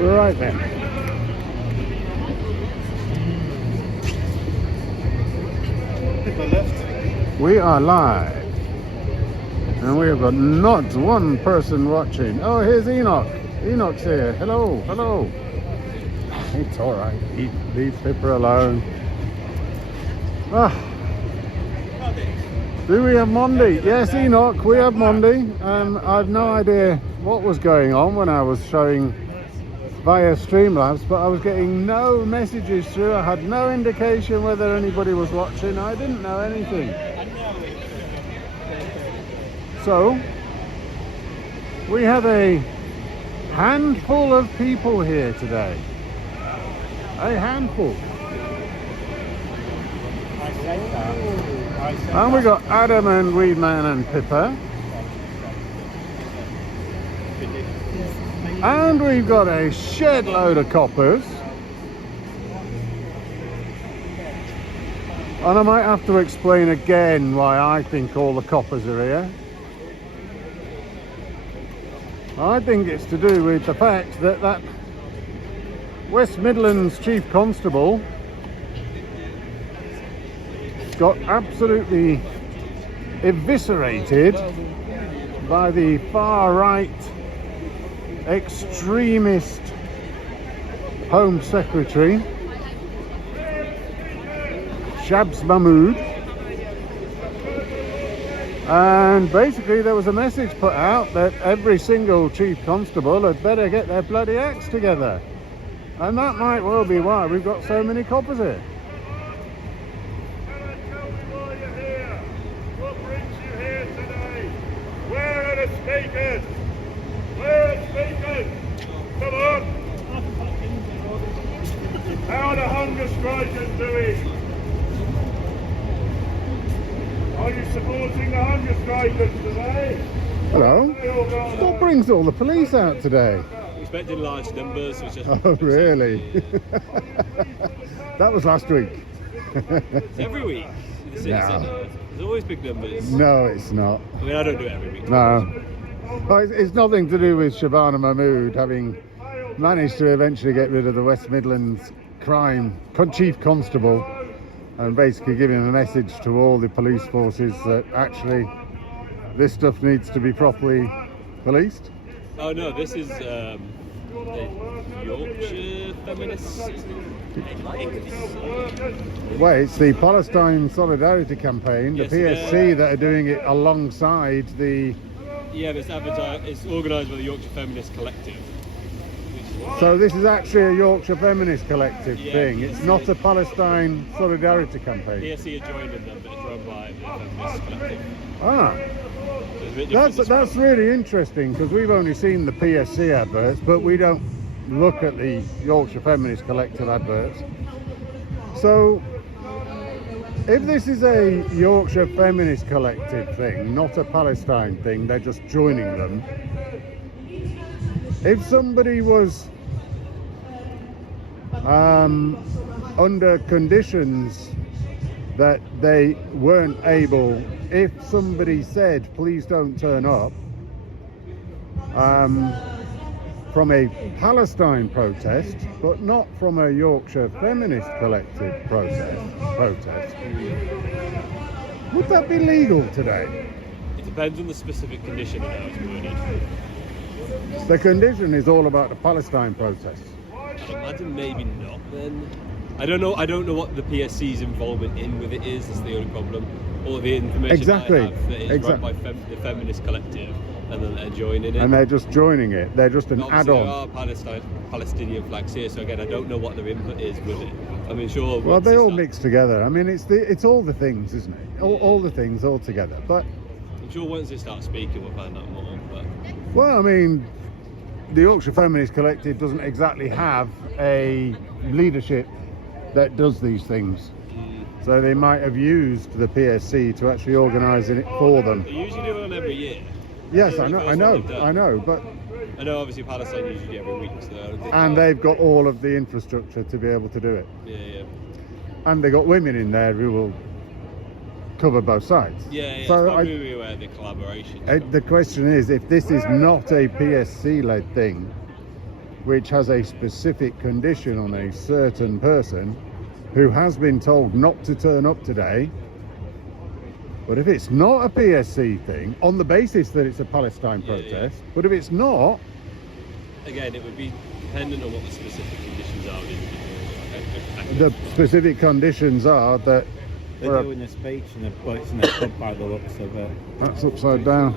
Right then. We are live. And we have got not one person watching. Oh, here's Enoch. Enoch's here. Hello, hello. It's alright. Leave Pippa alone. Ah. Do we have Monday? Yes, Enoch, we have Monday. I've no idea what was going on when I was showing via Streamlabs, but I was getting no messages through. I had no indication whether anybody was watching. I didn't know anything. So we have a handful of people here today. A handful. And we got Adam and Weedman and Pippa. And we've got a shed load of coppers. And I might have to explain again why I think all the coppers are here. I think it's to do with the fact that that West Midlands Chief Constable got absolutely eviscerated by the far right extremist Home Secretary Shabs Mahmood, and basically there was a message put out that every single Chief Constable had better get their bloody acts together, and that might well be why we've got so many coppers here. What brings you here today? Where are the speakers? Where are the speakers? Come on! How are the hunger strikers doing? Are you supporting the hunger strikers today? Hello. What brings all the police out today? Expecting large numbers, which is Oh, really? That was last week. it's every week. In the city centre. There's always big numbers. No, it's not. I mean, I don't do it every week. No. Well, it's nothing to do with Shabana Mahmood having managed to eventually get rid of the West Midlands Chief Constable, and basically giving a message to all the police forces that actually this stuff needs to be properly policed. Oh no, this is the Yorkshire feminists. Well, it's the Palestine Solidarity Campaign, the Yes, PSC, that are doing it alongside the... Yeah, but it's organised by the Yorkshire Feminist Collective. So this is actually a Yorkshire Feminist Collective thing. It's PSC. not a Palestine Solidarity Campaign. PSC are joining them, but it's run by the Feminist Collective. Ah, So it's a bit different that's really interesting, because we've only seen the PSC adverts, but we don't look at the Yorkshire Feminist Collective adverts. So if this is a Yorkshire Feminist Collective thing, not a Palestine thing, they're just joining them. If somebody was under conditions that they weren't able, if somebody said please don't turn up from a Palestine protest, but not from a Yorkshire Feminist Collective protest, would that be legal today? It depends on the specific condition and how it's worded. The condition is all about the Palestine protests. I'd imagine maybe not then. I don't know what the PSC's involvement in with it is. That's the only problem. All the information Exactly. I have that it's run by the Feminist Collective, and then they're joining it. And they're just joining it. They're just an Obviously, add-on. there are Palestinian flags here, so again, I don't know what their input is with it. I mean, sure. Well, they all mix together. I mean, it's all the things, isn't it? All the things all together. But I'm sure once they start speaking, we'll find out more. But well, I mean, the Yorkshire Feminist Collective doesn't exactly have a leadership that does these things. So they might have used the PSC to actually organise it for them. they usually do one every year. Yes, I know, but I know obviously Palestine usually every week, so I don't think and they've got all of the infrastructure to be able to do it. yeah. And they got women in there who will cover both sides. Yeah, So it's probably where the collaboration. the question is, if this is not a PSC-led thing, which has a specific condition on a certain person who has been told not to turn up today, but if it's not a PSC thing, on the basis that it's a Palestine protest, but if it's not, Again, it would be dependent on what the specific conditions are. the specific conditions are that They're doing a speech and it's in a pub by the looks of it. that's upside down.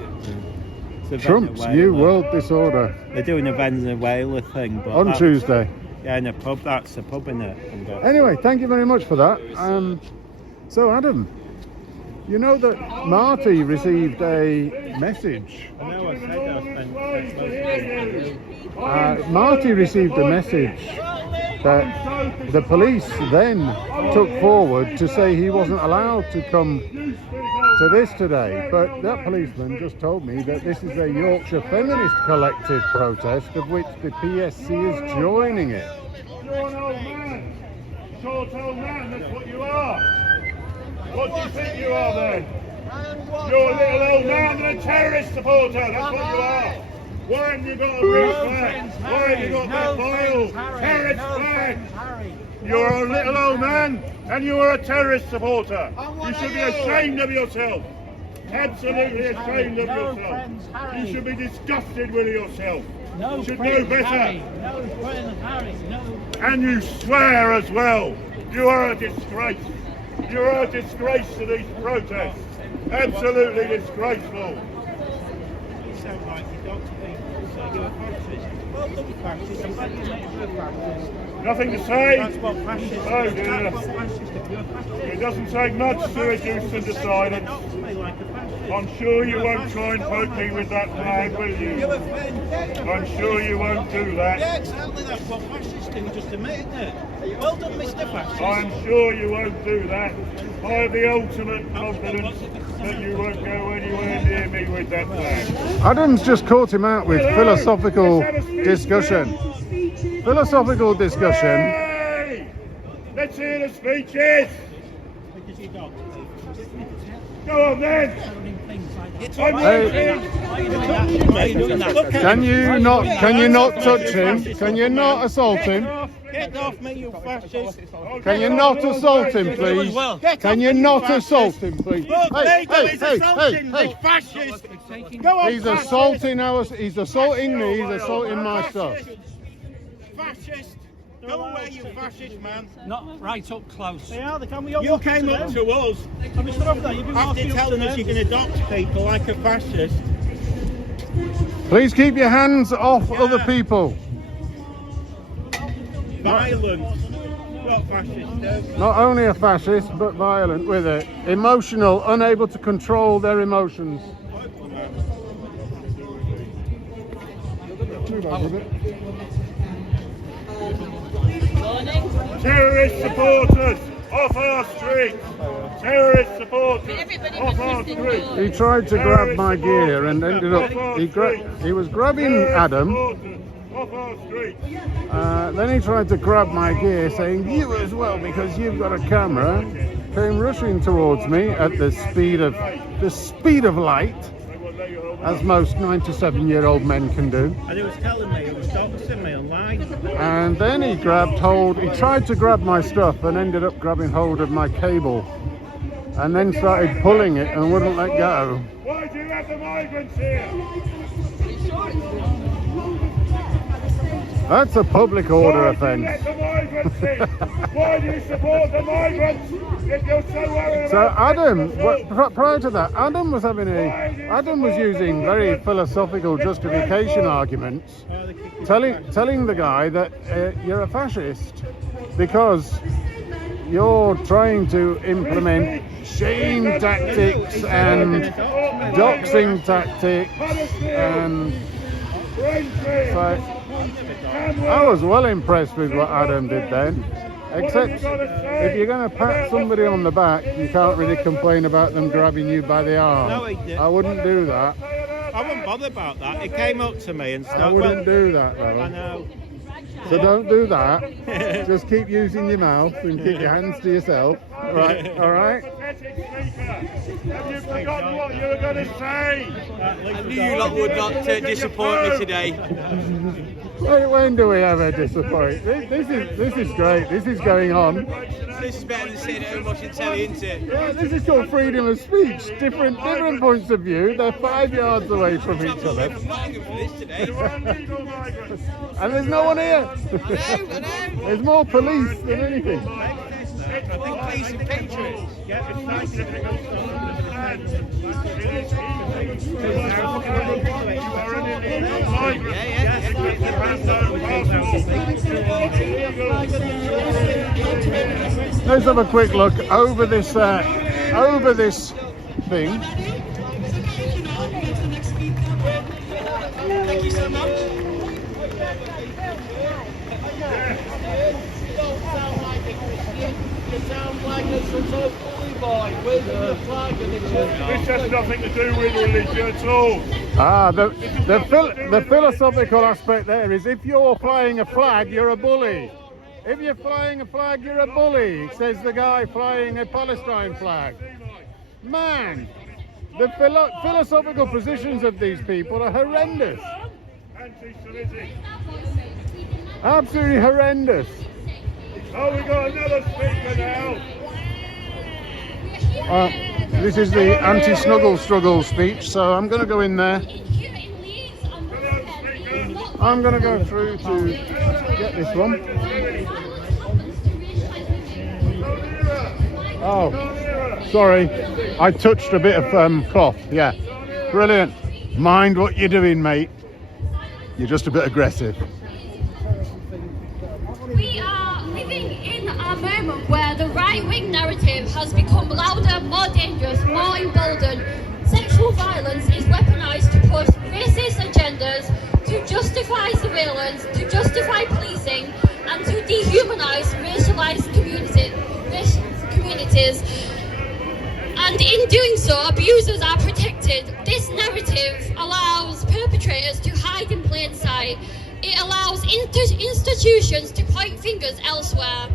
It's a Trump's Venezuela. new world disorder They're doing a Venezuela thing, but on that's- Tuesday. Yeah, in a pub. That's a pub in it. Anyway, thank you very much for that. So Adam, you know that Marty received a message. I know. I said I spent Marty received a message that the police then took forward to say he wasn't allowed to come to this today. But that policeman just told me that this is a Yorkshire Feminist Collective protest of which the PSC is joining it. You're an old man. Short old man, that's what you are. What do you think you are then? You're a little old man and a terrorist supporter, that's what you are. Why have you got a blue flag? Why have you got that vile terrorist flag? You're a little old man and you are a terrorist supporter. You should be ashamed of yourself. Absolutely ashamed of yourself. You should be disgusted with yourself. You should know better. And you swear as well. You are a disgrace. You are a disgrace to these protests. Absolutely disgraceful. You sound like you don't think so. You're a fascist. Well, don't be fascist. I'm glad you made it a fascist. Nothing to say? That's what fascists Oh do. dear. That's what fascists do. You're a fascist. It doesn't take much to reduce them to silence. Talk to me like a fascist. I'm sure you won't try and poke me with that flag, will You're you? a friend. I'm sure you won't do Yeah, that. exactly. That's what fascists do. Just admitting it. Well done, Mr. Fascist. I'm sure you won't do that. I have the ultimate confidence that you won't go anywhere near me with that flag. Adam's just caught him out with philosophical discussion. Philosophical discussion. Hey! Let's hear the speeches. Because you don't. Go on then. I'm Hey. Can you not touch him? Can you not assault him? Get off me, you fascist. Can you not assault him, please? Can you not assault him, please? Hey, hey, hey, hey, hey. Fascist. Go on, He's assaulting us. He's assaulting me. He's assaulting my stuff. Fascist. Go away, you fascist man. Not right up close. You came up to us after telling us you're going to dox people like a fascist. Please keep your hands off other people. Violent. What fascists do. Not only a fascist, but violent with it. Emotional, unable to control their emotions. Terrorist supporters off our streets. Terrorist supporters off our streets. He tried to grab my gear and ended up. He was grabbing Adam. Off our streets. Then he tried to grab my gear, saying, "You as well, because you've got a camera." Came rushing towards me at the speed of light, as most 97-year-old men can do. And he was telling me he was doxing me online. And then he tried to grab my stuff and ended up grabbing hold of my cable, and then started pulling it and wouldn't let go. Why do you have the migrants here? That's a public order Why do you offence. let the migrants in? Why do you support the migrants if you're so worried So about Adam, people? prior to that, Adam was using very philosophical justification arguments, telling the guy that you're a fascist because you're trying to implement shame tactics and doxing tactics, and so I was well impressed with what Adam did then. Except if you're going to pat somebody on the back, you can't really complain about them grabbing you by the arm. I wouldn't do that. I wouldn't bother about that. He came up to me and I started. wouldn't do that, I though. know. So don't do that. Just keep using your mouth and keep your hands to yourself. Right, all right? Have you forgotten what you were going to say? I knew you lot would not disappoint me today. When do we ever disappoint? This is great. This is going on. This is better than sitting at home watching telly, isn't it? Yeah, this is called freedom of speech. Different points of view. They're 5 yards away from each other. I'm not going for this today. And there's no one here. There's more police than anything. More police and patrons. Let's have a quick look over this thing. Thank you so much. You sound like a sort of bully boy with the flag and the church. This has nothing to do with religion at all. The philosophical aspect there is if you're flying a flag, you're a bully. If you're flying a flag, you're a bully, says the guy flying a Palestine flag. Man, the philosophical positions of these people are horrendous. Anti-Semitic. Absolutely horrendous. Oh, we got another speaker now. This is the anti-Snuggle struggle speech, so I'm going to go in there. I'm going to go through to get this one. Oh, sorry, I touched a bit of cloth. Yeah, brilliant. Mind what you're doing, mate. You're just a bit aggressive. We are living in a moment where the right-wing narrative has become louder, more dangerous, more emboldened. Sexual violence is weaponized to push racist agendas, to justify surveillance, to justify policing, and to dehumanize racialized communities. And in doing so, abusers are protected. This narrative allows perpetrators to hide in plain sight. It allows institutions to point fingers elsewhere.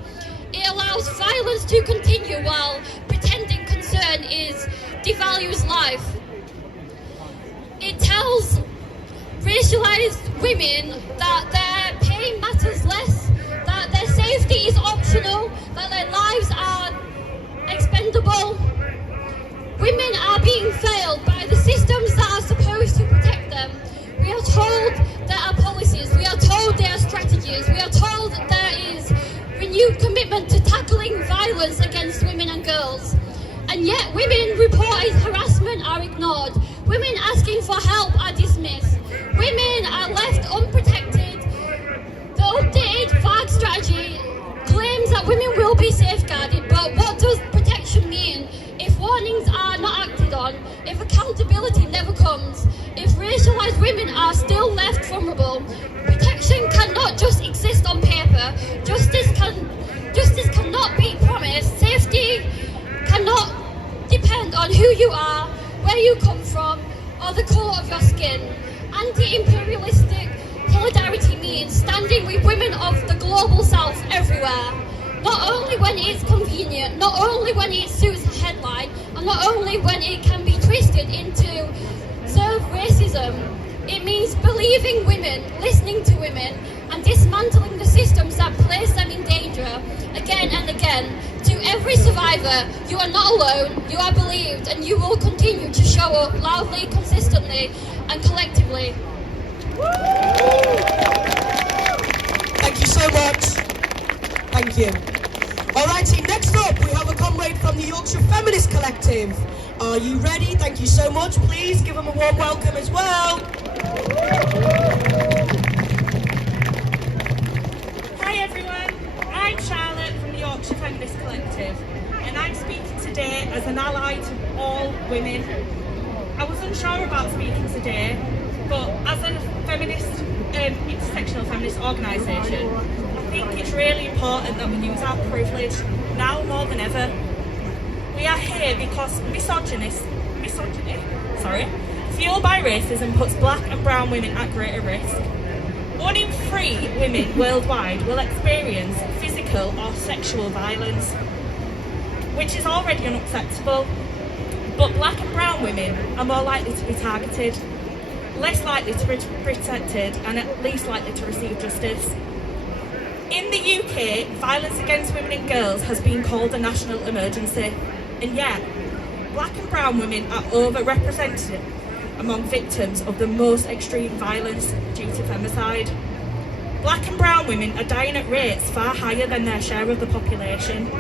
It allows violence to continue while pretending concern devalues life. It tells racialized women that their pain matters less, that their safety is optional, that their lives are expendable. Women are being failed by the systems that are supposed to protect them. We are told there are policies, we are told there are strategies, we are told there is renewed commitment to tackling violence against women and girls. And yet women reported harassment are ignored. Women asking for help are dismissed. Women are left unprotected. The updated FARC strategy claims that women will be safeguarded, but what does protection mean if warnings are not acted on, if accountability never comes, if racialized women are still left vulnerable? Protection cannot just exist on paper. Justice cannot be promised. Safety cannot depend on who you are, where you come from, or the colour of your skin. Anti-imperialistic solidarity means standing with women of the global south everywhere. Not only when it's convenient, not only when it suits the headline, and not only when it can be twisted into serve racism. It means believing women, listening to women, and dismantling the systems that place them in danger again and again. To every survivor, you are not alone, you are believed, and you will continue to show up loudly, consistently, and collectively. Thank you so much. Thank you. Alrighty, next up we have a comrade from the Yorkshire Feminist Collective. Are you ready? Thank you so much. Please give them a warm welcome as well. Hi everyone, I'm Charlotte from the Yorkshire Feminist Collective, and I'm speaking today as an ally to all women. I was unsure about speaking today, but as a feminist, intersectional feminist organisation, I think it's really important that we use our privilege now more than ever. We are here because misogyny, fueled by racism, puts black and brown women at greater risk. 1 in 3 women worldwide will experience physical or sexual violence, which is already unacceptable. But black and brown women are more likely to be targeted, less likely to be protected, and at least likely to receive justice. In the UK, violence against women and girls has been called a national emergency, and yet black and brown women are overrepresented among victims of the most extreme violence due to femicide. Black and brown women are dying at rates far higher than their share of the population.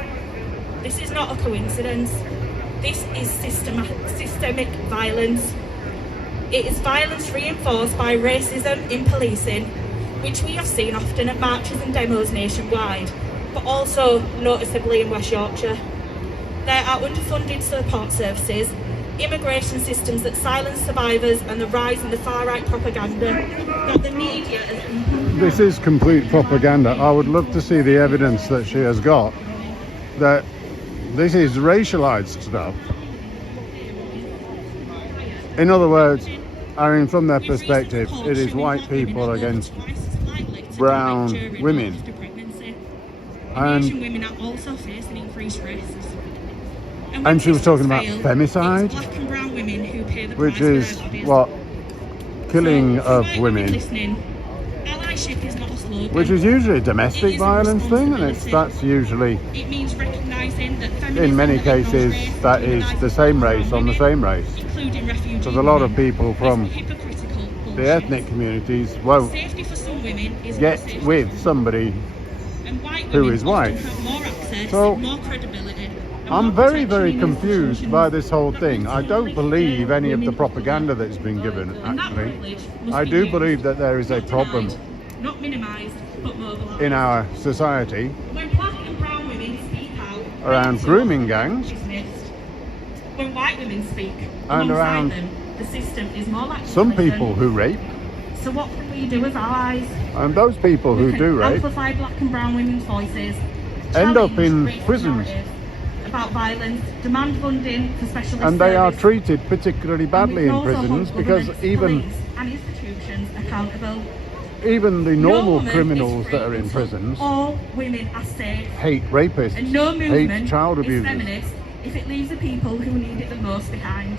This is not a coincidence. This is systemic violence. It is violence reinforced by racism in policing, which we have seen often at marches and demos nationwide, but also noticeably in West Yorkshire. There are underfunded support services, immigration systems that silence survivors, and the rise in the far-right propaganda that the media has... This is complete propaganda. I would love to see the evidence that she has got that this is racialized stuff. In other words, I mean, from their perspective, it is white people against brown women. And Asian women are also facing increased risks. And she was talking about femicide, black and brown women who pay the which price for is their bodies. what? Killing So, of for women, listening, allyship is not a slogan. which is usually a domestic It is a violence thing, and responsibility. that's usually, It means recognising that feminism in many ignores cases, race, that is the demonises same brown race on the women, same race. including refugee Because a lot of women. people It's from hypocritical the bullshit. ethnic communities won't Safety for some women is get not safe with for some. somebody. And white who women is white. often have more access, So, more credibility, and I'm more very, protection very in confused institutions by this whole that thing. I don't continually believe fail any of the women propaganda of colour. that's been given, And that actually. privilege must I be do used, believe that there is a not problem denied, not minimised, but mobilised. in our society When black and brown women speak out, around racism grooming gangs dismissed. When white women speak, and alongside around them, the system is more likely some to listen. people who rape, So what can we do as allies? and those people We who can do rape amplify black and brown women's voices, end up challenge in racist prisons. narratives about violence, demand funding for specialist and they are service, treated particularly and badly we in can also prisons hold because governments, even police and institutions accountable. the No normal woman criminals is that are free in until prisons all women are safe, hate rapists, and no movement hate child is abusers. feminist if it leaves the people who need it the most behind.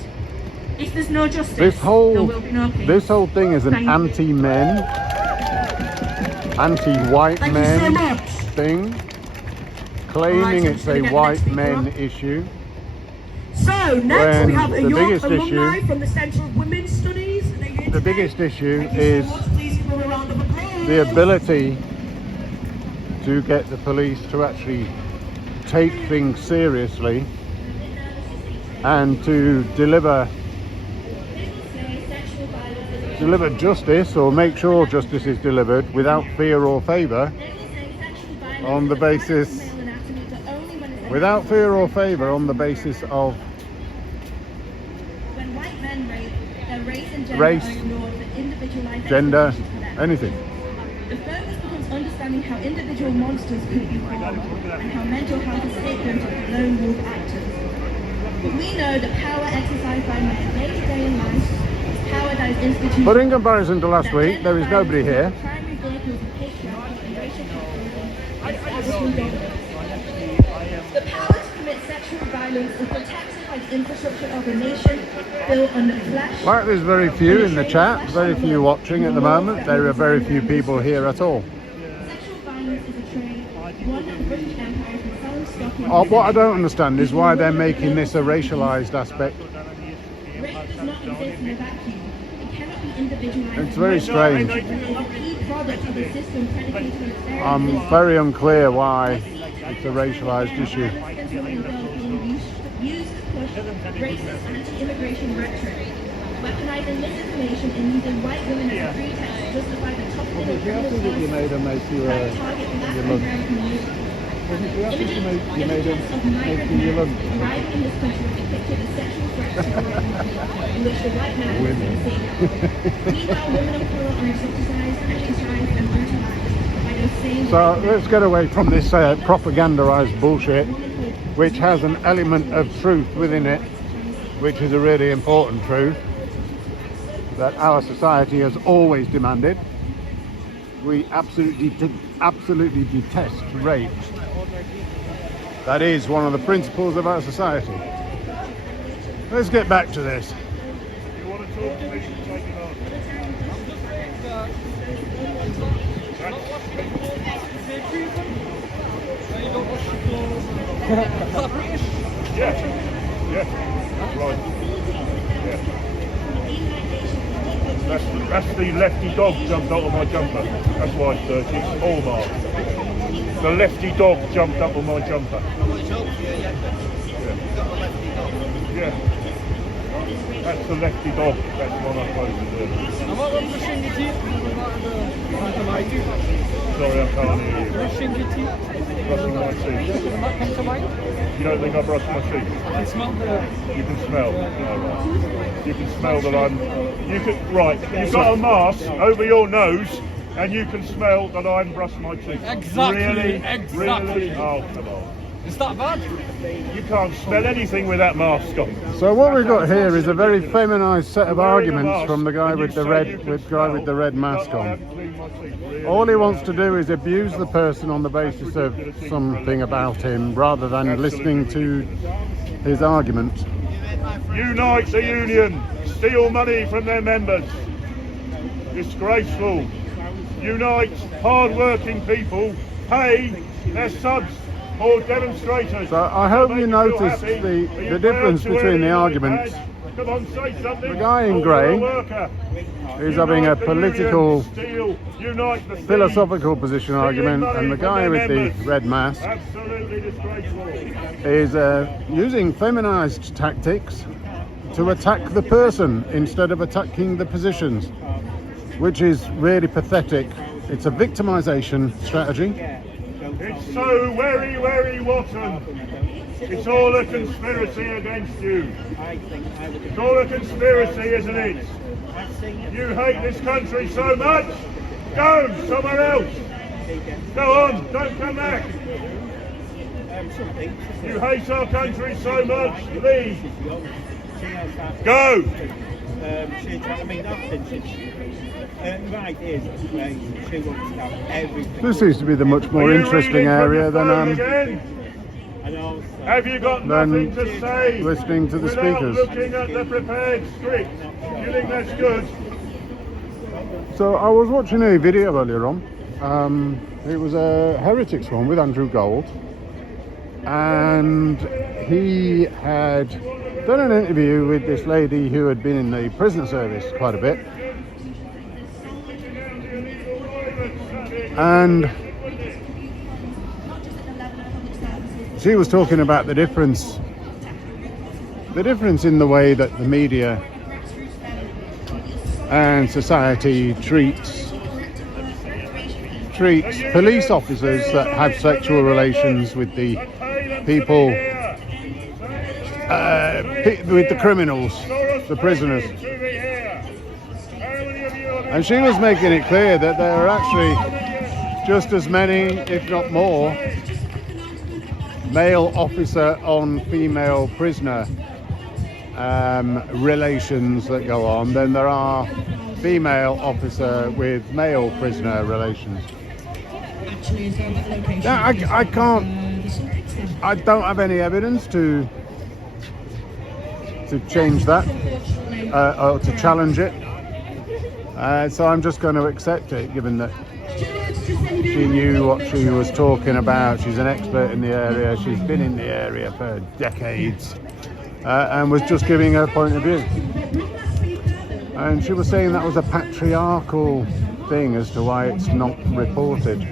If there's no justice, This there whole will be no peace. thing is an Thank you. anti-men, anti-white Thank you so men much. thing, claiming Alright, so it's I'm a just gonna get the white next speaker men on. issue. So next When we have a the York biggest alumni issue- from the Centre of Women's Studies. And they're here The today. biggest issue Thank you is so much. Please give them a round of applause. the ability to get the police to actually take things seriously and to deliver justice, or make sure justice is delivered without fear or favour, on the basis of When white men rape, their race and gender Race, are ignored for individualized gender, expectations for them. anything. The focus becomes understanding how individual monsters could be formed and how mental health is taken to lone wolf actors. But we know that power exercised by men day to day in life is power that is instituted. But in comparison to last week, there is nobody here. Primary vehicles of patriarchy and racial capitalism establishing dominance. The power to commit sexual violence is protected by the infrastructure of a nation built on the flesh. Like, there's very few in the chat, very few watching at the moment. There are very few people here at all. Sexual violence is a trade, one that the British Empire has been selling stock in. What I don't understand is why they're making this a racialised aspect. Race does not exist in a vacuum. It cannot be individualized. It's very strange. It is a key product of a system predicated on its very I'm existence. very unclear why it's a racialised issue. Against women and girls being used to push racist anti-immigration rhetoric, weaponizing misinformation and using white women as a pretext to justify the toughening of criminal policies her make you that target black your and lunch? brown communities. Images you made her images of migrant make you your men lunch? arriving in this country were depicted as sexual threats to the white people, in which the white man was Women. the savior. Meanwhile, women of color are exoticized, fetishized, and brutalized by those same So white men. let's get away from this propagandised bullshit, which has an element of truth within it, which is a really important truth. that our society has always demanded. We absolutely detest rape. That is one of the principles of our society. Let's get back to this. You want to talk to me? Take it on. Yeah. Yeah. Right. Yeah. That's the lefty dog jumped out of my jumper. That's why it's dirty. It's all marked. The lefty dog jumped up on my jumper. Yeah. That's the lefty dog. That's the one I'm supposed to do. Sorry, I can't hear you. Brushing my teeth. You don't think I brush my teeth? You can smell. Oh, right. You can smell that I'm... Right, you've got a mask over your nose and you can smell that I'm brushing my teeth. Exactly, Really? exactly. Really? Oh, come on. Is that bad? You can't smell anything with that mask on. So what we've got here is a very feminized set of arguments from the guy with the red mask on. All he wants to do is abuse the person on the basis of something about him rather than listening to his argument. Unite the union, steal money from their members. Disgraceful. Unite hard-working people, pay their subs or demonstrators. So I hope you notice the difference between the arguments. Come on, say something. The guy in grey is having a political, philosophical position argument, and the guy with the red mask is using feminized tactics to attack the person instead of attacking the positions, which is really pathetic. It's a victimization strategy. It's so very, very rotten. It's all a conspiracy against you. It's all a conspiracy, isn't it? You hate this country so much? Go somewhere else. Go on, don't come back. You hate our country so much? Leave. Go. This seems to be the much more interesting area than have you got nothing to say listening to the speakers. Looking at the prepared script. You think that's good? So I was watching a video earlier on. It was a Heretics one with Andrew Gold, and he had done an interview with this lady who had been in the prison service quite a bit, and she was talking about the difference in the way that the media and society treats police officers that have sexual relations with the people, with the criminals, the prisoners. And she was making it clear that there are actually just as many, if not more, male officer on female prisoner relations that go on than there are female officer with male prisoner relations. Now, I don't have any evidence to change that or to challenge it, so I'm just going to accept it, given that she knew what she was talking about. She's an expert in the area, she's been in the area for decades, and was just giving her point of view. And she was saying that was a patriarchal thing as to why it's not reported.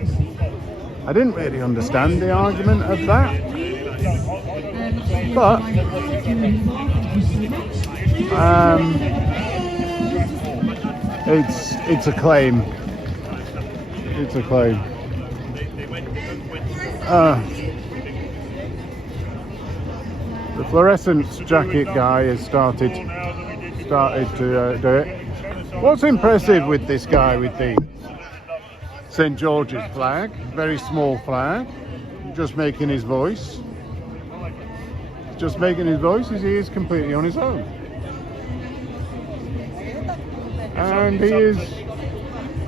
I didn't really understand the argument of that, but it's a claim. It's a claim. The fluorescent jacket guy has started to do it. What's impressive with this guy with the St. George's flag, very small flag, just making his voice. Just making his voice, as he is completely on his own. and he is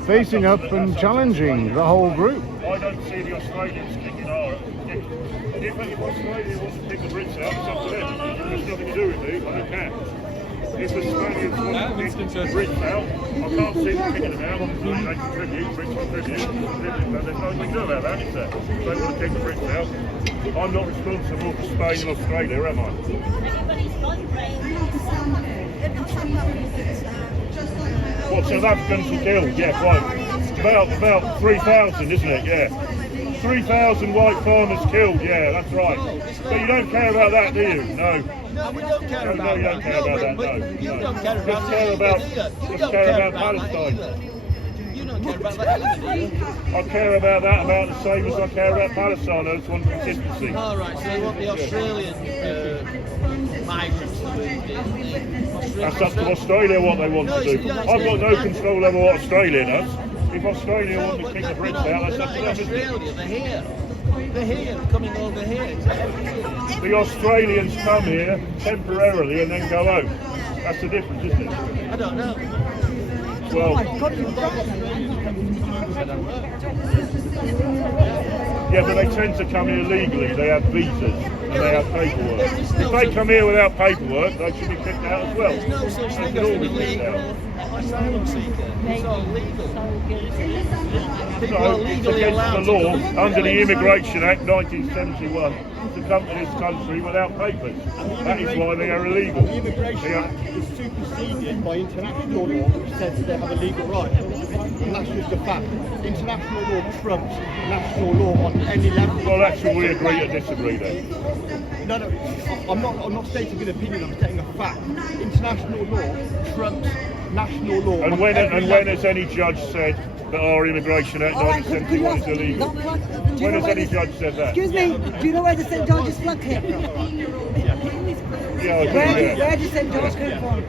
facing up and challenging the whole group. I don't see the Australians kicking our. If Australia wants to kick the Brits out, it's up to them. There's nothing to do with me. I don't care. If Australians want to kick the Brits out, I can't see them kicking them out. They contribute, Brits contribute. There's nothing to do about that, is there? If they want to kick the Brits out, I'm not responsible for Spain and Australia, am I? What, South Africans were killed? Yeah, quite. About 3,000, isn't it? Yeah. 3,000 white farmers killed, yeah, that's right. But you don't care about that, do you? No. No, we don't care about No, you don't care about that, no. You don't care about Let's care about Palestine. You don't care about that either, do you? I care about that about the same as I care about Palestine. I just want consistency. All right, so you want the Australian migrants to That's up to Australia what they want to do. I've got no control over what Australia does. If Australia want to kick the Brits out, that's up to them, isn't it? Australia, they're here. They're here, coming over here. The Australians come here temporarily and then go out. That's the difference, isn't it? I don't know. Well, yeah, but they tend to come here legally. They have visas and they have paperwork. If they come here without paperwork, they should be kicked out as well. There's no such thing as an illegal asylum seeker. It's all legal. People are No, it's legally against allowed the law to come under the Immigration Act 1971 to come to this country without papers. That is why they are illegal. The Immigration Act is superseded by international law, which says that they have a legal right. And that's just a fact. International law trumps national law on any level. Well, that's where we agree to disagree then. No, I'm not stating an opinion, I'm stating a fact. International law trumps national law. And on when every has level. any judge said that our Immigration Act 1971 is illegal? When has any judge said that? Excuse me, do you know where the St. George's flag came from? Yeah, I do, Where yeah. did St. George come from?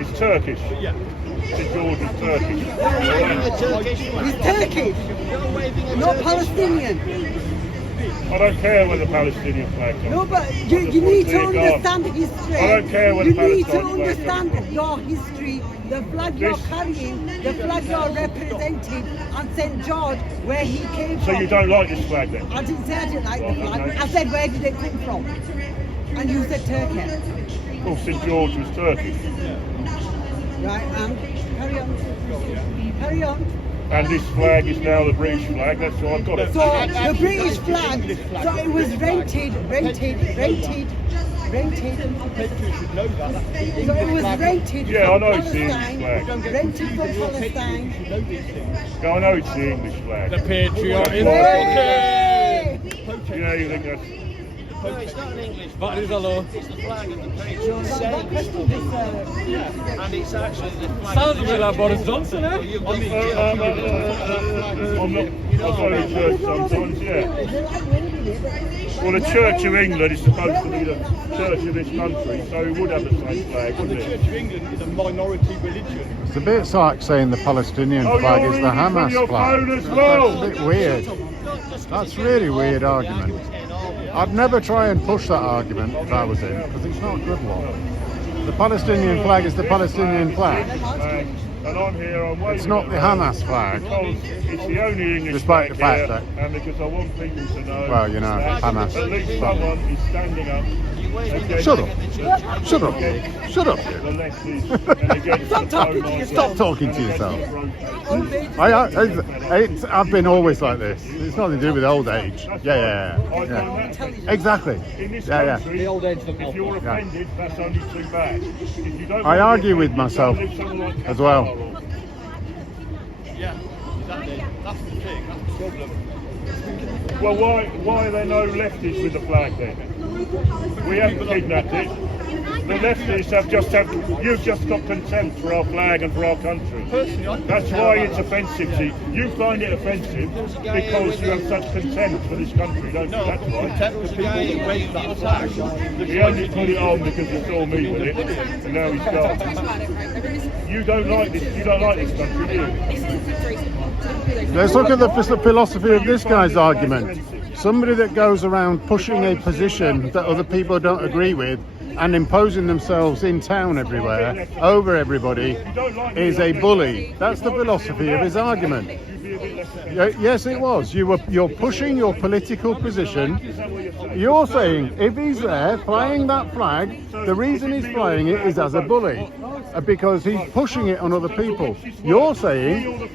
It's Turkish. St. George is Turkish. He's Turkish, not Palestinian. I don't care where the Palestinian flag comes. No, but you need to Dear God. understand history. I don't care where You the need to Palestinian flag understand your history, the flag you're This- carrying, the flag you're representing, and St. George, where he came So from. you don't like this flag then? I didn't say I didn't like the Right, flag. okay. I said, where did it come from? And you said Turkey. Well, St. George was Turkish. Right, and carry on. Carry on. And this flag is now the British flag, that's why I've got it. So the British flag, so it was rented. Patriots should know that. So it was rented Yeah, I from know it's the English Palestine. flag. Rented from Palestine. Should know these things. Yeah, I know it's the English flag. patriotism. Hey! Yeah, you think that's... No, it's not an English But flag. it is a law. It's the flag of the That Patriots. question is, And it's actually the flag Sounds of a the bit like Boris Johnson, eh? I'm not... I go to church sometimes, yeah. Well, the Church of England is supposed to be the church of this country, so it would have the same flag, The wouldn't Church it? of England is a minority religion. It's a bit like saying the Palestinian Oh, flag you're is the reading from Hamas your flag. phone as well. That's a bit weird. That's really weird argument. I'd never try and push that argument if I was in, because it's not a good one. The Palestinian flag is the Palestinian flag. And I'm here, I'm waiting. It's not the Hamas flag. Because it's the only English Despite the flag fact here, that- and because I want people to know. Well, you know, that Hamas. At least someone is standing up. against Shut up. Shut up. Shut up. The lefties and against Stop the talking to pro-Muslims yourself. Stop talking to and against yourself. the pro- I've been always like this. It's nothing to do with old age. Yeah. Exactly. In this Yeah. country, The old age doesn't if help. you're Yeah. offended, that's only too bad. If you don't I want to argue be with offended, myself don't live somewhere like as well. Qatar or- Yeah, exactly. That's the thing. That's the problem. Well, why are there no lefties with the flag then? We haven't kidnapped it. The leftists you've just got contempt for our flag and for our country. That's why it's offensive to you. You find it offensive because you have such contempt for this country, don't you? That's right. Protect the people that wave that flag. He only put it on because he saw me with it, and now he's gone. You don't like this country, do you? Let's look at the philosophy of this guy's argument. Somebody that goes around pushing a position that other people don't agree with and imposing themselves in town everywhere, over everybody, is a bully. That's the philosophy of his argument. Yes, it was. You're pushing your political position. You're saying if he's there flying that flag, the reason he's flying it is as a bully, because he's pushing it on other people. You're saying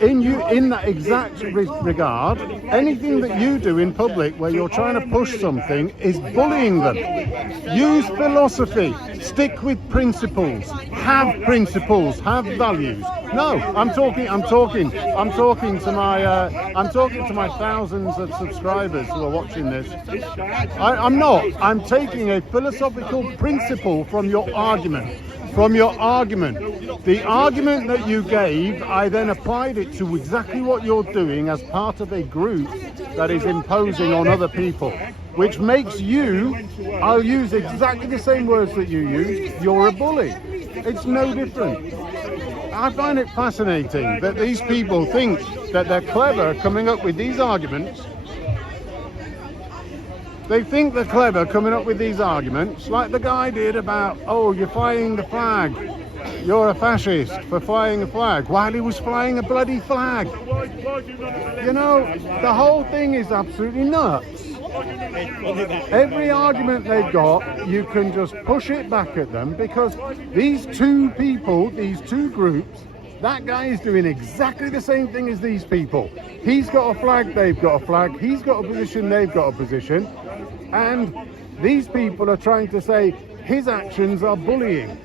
in that exact regard, anything that you do in public where you're trying to push something is bullying them. Use philosophy. Stick with principles. Have principles. Have values. No, I'm talking to my thousands of subscribers who are watching this. I'm not. I'm taking a philosophical principle from your argument. The argument that you gave, I then applied it to exactly what you're doing as part of a group that is imposing on other people, which makes you, I'll use exactly the same words that you used, you're a bully. It's no different. I find it fascinating that these people think that they're clever coming up with these arguments. They think they're clever coming up with these arguments, like the guy did about, oh, you're flying the flag. You're a fascist for flying a flag, while he was flying a bloody flag. You know, the whole thing is absolutely nuts. Every argument they've got, you can just push it back at them, because these two people, these two groups, that guy is doing exactly the same thing as these people. He's got a flag, they've got a flag. He's got a position, they've got a position. And these people are trying to say his actions are bullying.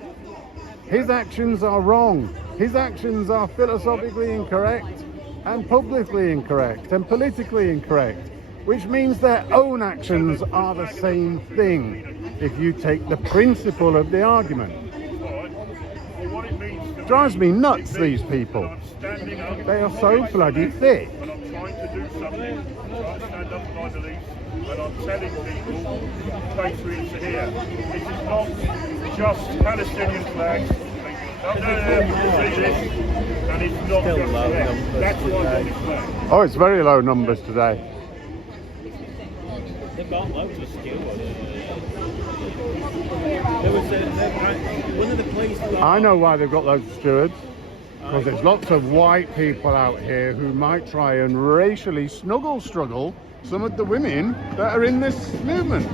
His actions are wrong. His actions are philosophically incorrect and publicly incorrect and politically incorrect, which means their own actions are the same thing if you take the principle of the argument. Drives me nuts, these people. They are so bloody thick. And I'm trying to do something. I stand up for my beliefs, and I'm telling people, patriots are here. It is not just Palestinian flags. Come down here and see this, and it's not just flags. That's why I got this flag. Oh, it's very low numbers today. They've got loads of skill. There was one of the police. I know why they've got loads of stewards. Because there's lots of white people out here who might try and racially struggle some of the women that are in this movement.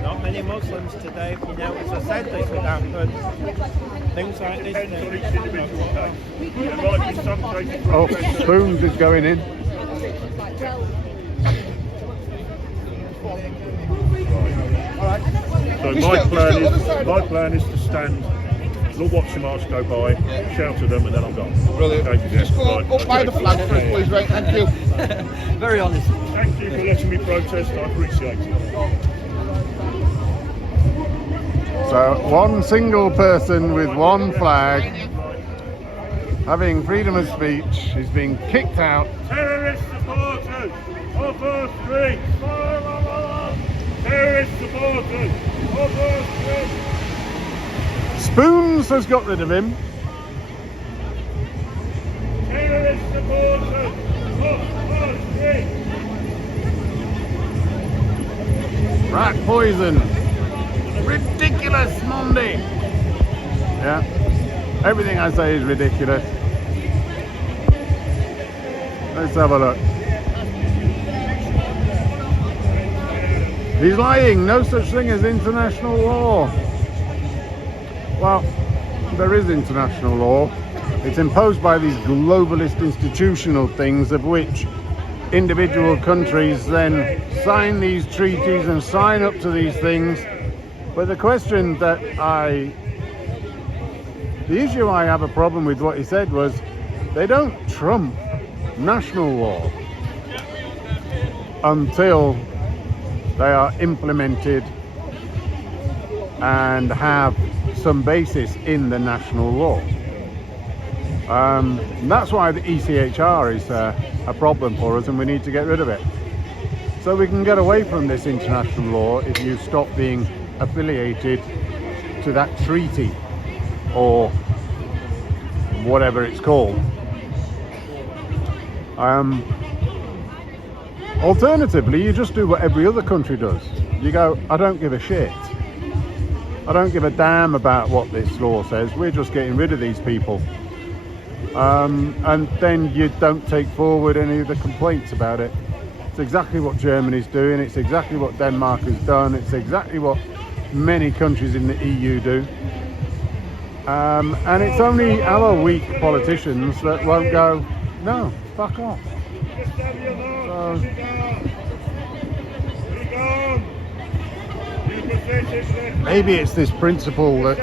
Not many Muslims today, you know, as I said, they put down for things like this. Oh, Spoons is going in. So my plan is to stand, watch the march go by, shout at them, and then I'm gone. Brilliant. Okay, Just go up by the flag for us, please, right? Thank you. Very honest. Thank you for letting me protest. I appreciate it. So one single person with one flag having freedom of speech is being kicked out. Terrorist supporters of our streets! Terrorist supporters of our streets! Spoons has got rid of him. Terrorist supporters of our streets! Rat poison. Ridiculous Monday. Yeah. Everything I say is ridiculous. Let's have a look. He's lying. No such thing as international law. Well, there is international law. It's imposed by these globalist institutional things, of which individual countries then sign these treaties and sign up to these things. But the question that the issue I have a problem with what he said was, they don't trump national law until they are implemented and have some basis in the national law. That's why the ECHR is a problem for us, and we need to get rid of it. So we can get away from this international law if you stop being affiliated to that treaty or whatever it's called. Alternatively, you just do what every other country does. you go, I don't give a shit. I don't give a damn about what this law says. We're just getting rid of these people. And then you don't take forward any of the complaints about it. It's exactly what Germany's doing. It's exactly what Denmark has done. It's exactly what many countries in the EU do. And it's only our weak politicians that won't go, no, fuck off. So, maybe it's this principle that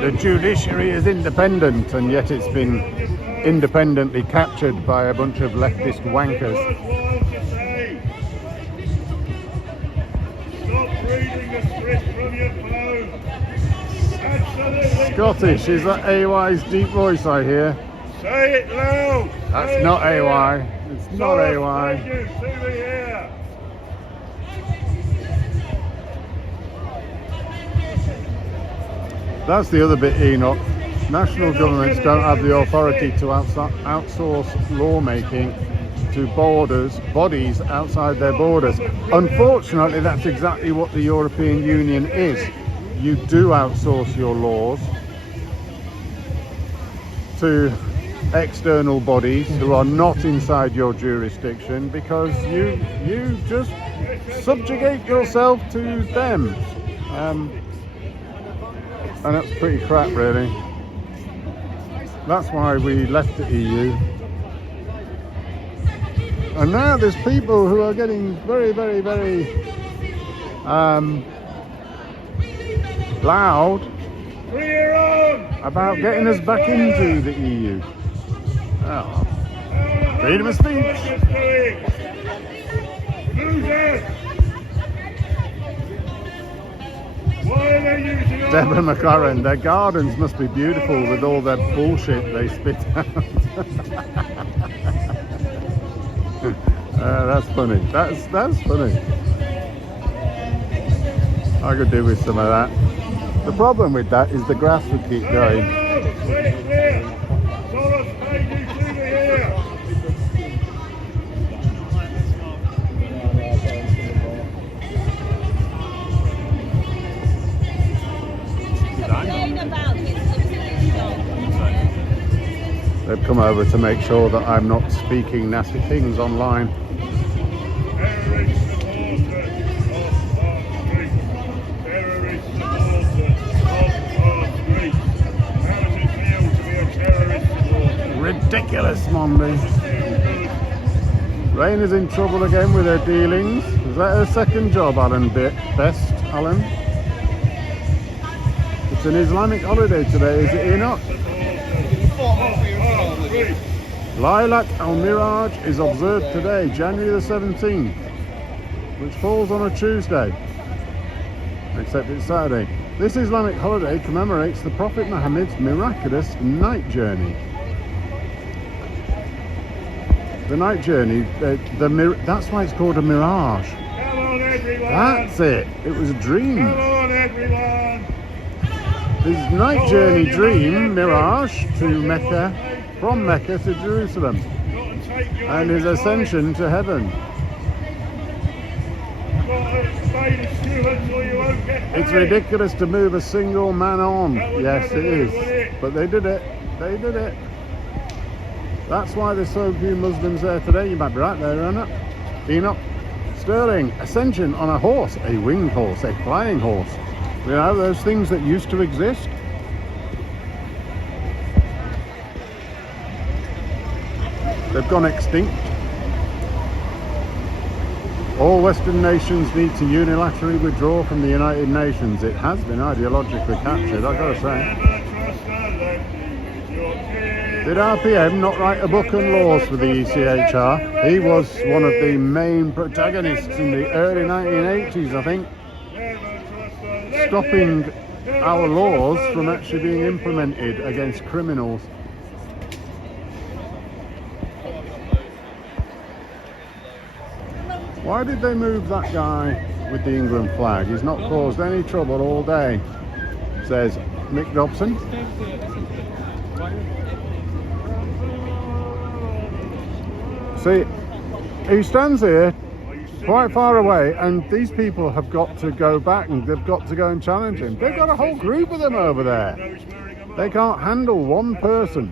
the judiciary is independent, and yet it's been independently captured by a bunch of leftist wankers. Scottish, is that AY's deep voice I hear? Say it loud! That's not AY. It's not AY. That's the other bit, Enoch. National governments don't have the authority to outsource lawmaking to bodies outside their borders. Unfortunately, that's exactly what the European Union is. You do outsource your laws to external bodies who are not inside your jurisdiction, because you just subjugate yourself to them. And that's pretty crap, really. That's why we left the EU. And now there's people who are getting very, very, very loud about getting us back into the EU. Oh. Freedom of speech. Deborah McLaren, their gardens must be beautiful with all their bullshit they spit out. That's funny. That's funny. I could do with some of that. The problem with that is the grass would keep going. They've come over to make sure that I'm not speaking nasty things online. Ridiculous, Monday. Rain is in trouble again with her dealings. Is that her second job, Alan Best, Alan? It's an Islamic holiday today, is it, Enoch? Lilac al-Miraj is observed today, January the 17th, which falls on a Tuesday, except it's Saturday. This Islamic holiday commemorates the Prophet Muhammad's miraculous night journey. The night journey, that's why it's called a mirage. Come on, everyone. That's it. It was a dream. Come on, everyone. His night journey dream, mirage, to Mecca, from Mecca to Jerusalem, and his ascension to heaven. It's ridiculous to move a single man on. Yes, it is. But they did it. They did it. That's why there's so few Muslims there today. You might be right there, aren't it? Enoch. Sterling, ascension on a horse, a winged horse, a flying horse. You know, those things that used to exist. They've gone extinct. All Western nations need to unilaterally withdraw from the United Nations. It has been ideologically captured, I've got to say. Did RPM not write a book on laws for the ECHR? He was one of the main protagonists in the early 1980s, I think, stopping our laws from actually being implemented against criminals. Why did they move that guy with the England flag? He's not caused any trouble all day, says Mick Dobson. See, he stands here quite far away, and these people have got to go back and they've got to go and challenge him. They've got a whole group of them over there. They can't handle one person.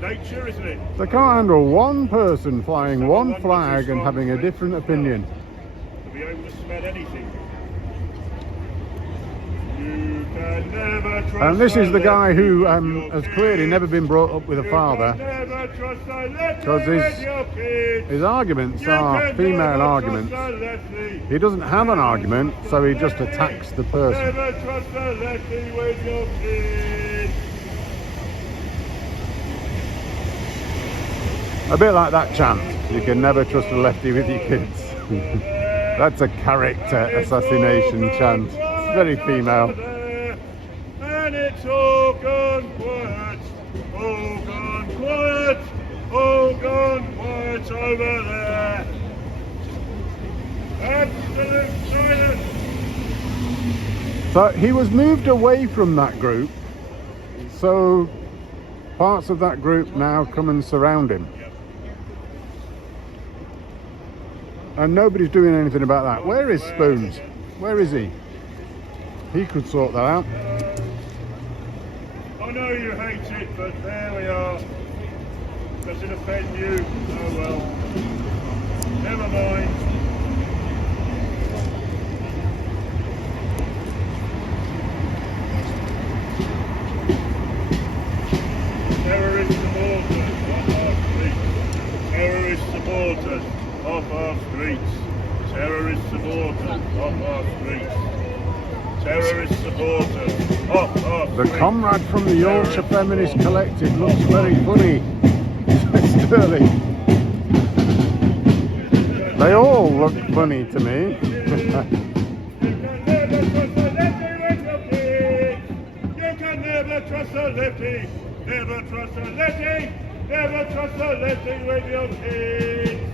Nature, isn't it? They can't handle one person flying one flag and having a different opinion. To be able to smell anything. You can never trust. And this is the guy who has clearly never been brought up with a father, because his arguments are female arguments. He doesn't have an argument, so he just attacks the person. Never trust a lefty with your kids. A bit like that chant, you can never trust a lefty with your kids. That's a character assassination chant. It's very female. And it's all gone quiet, all gone quiet, all gone quiet over there. Absolute silence. So he was moved away from that group, so parts of that group now come and surround him. And nobody's doing anything about that. Where is Spoons? Where is he? He could sort that out. I know you hate it, but there we are. Does it offend you? Oh well. Never mind. Terrorist supporters of our streets. Terrorist supporters of our streets. Terrorist supporters of our streets. Terrorist supporters of our streets. The comrade from the Yorkshire Feminist Collective looks very funny. Sterling. They all look funny to me. You can never trust a lefty. Never trust a lefty. Never trust a lefty with your kids.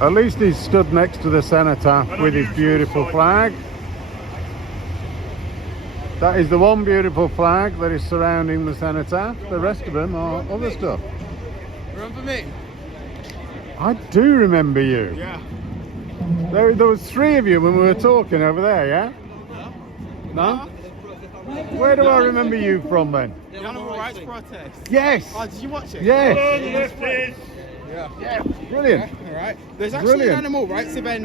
At least he's stood next to the senator with his beautiful flag. That is the one beautiful flag that is surrounding the senator. The rest of them are other stuff. Remember me? I do remember you. Yeah. There was three of you when we were talking over there, yeah? No? Where do I remember you from then? The animal rights protest. Yes! Oh, did you watch it? Yes! Yeah. Brilliant. All right. There's actually Brilliant. an animal rights event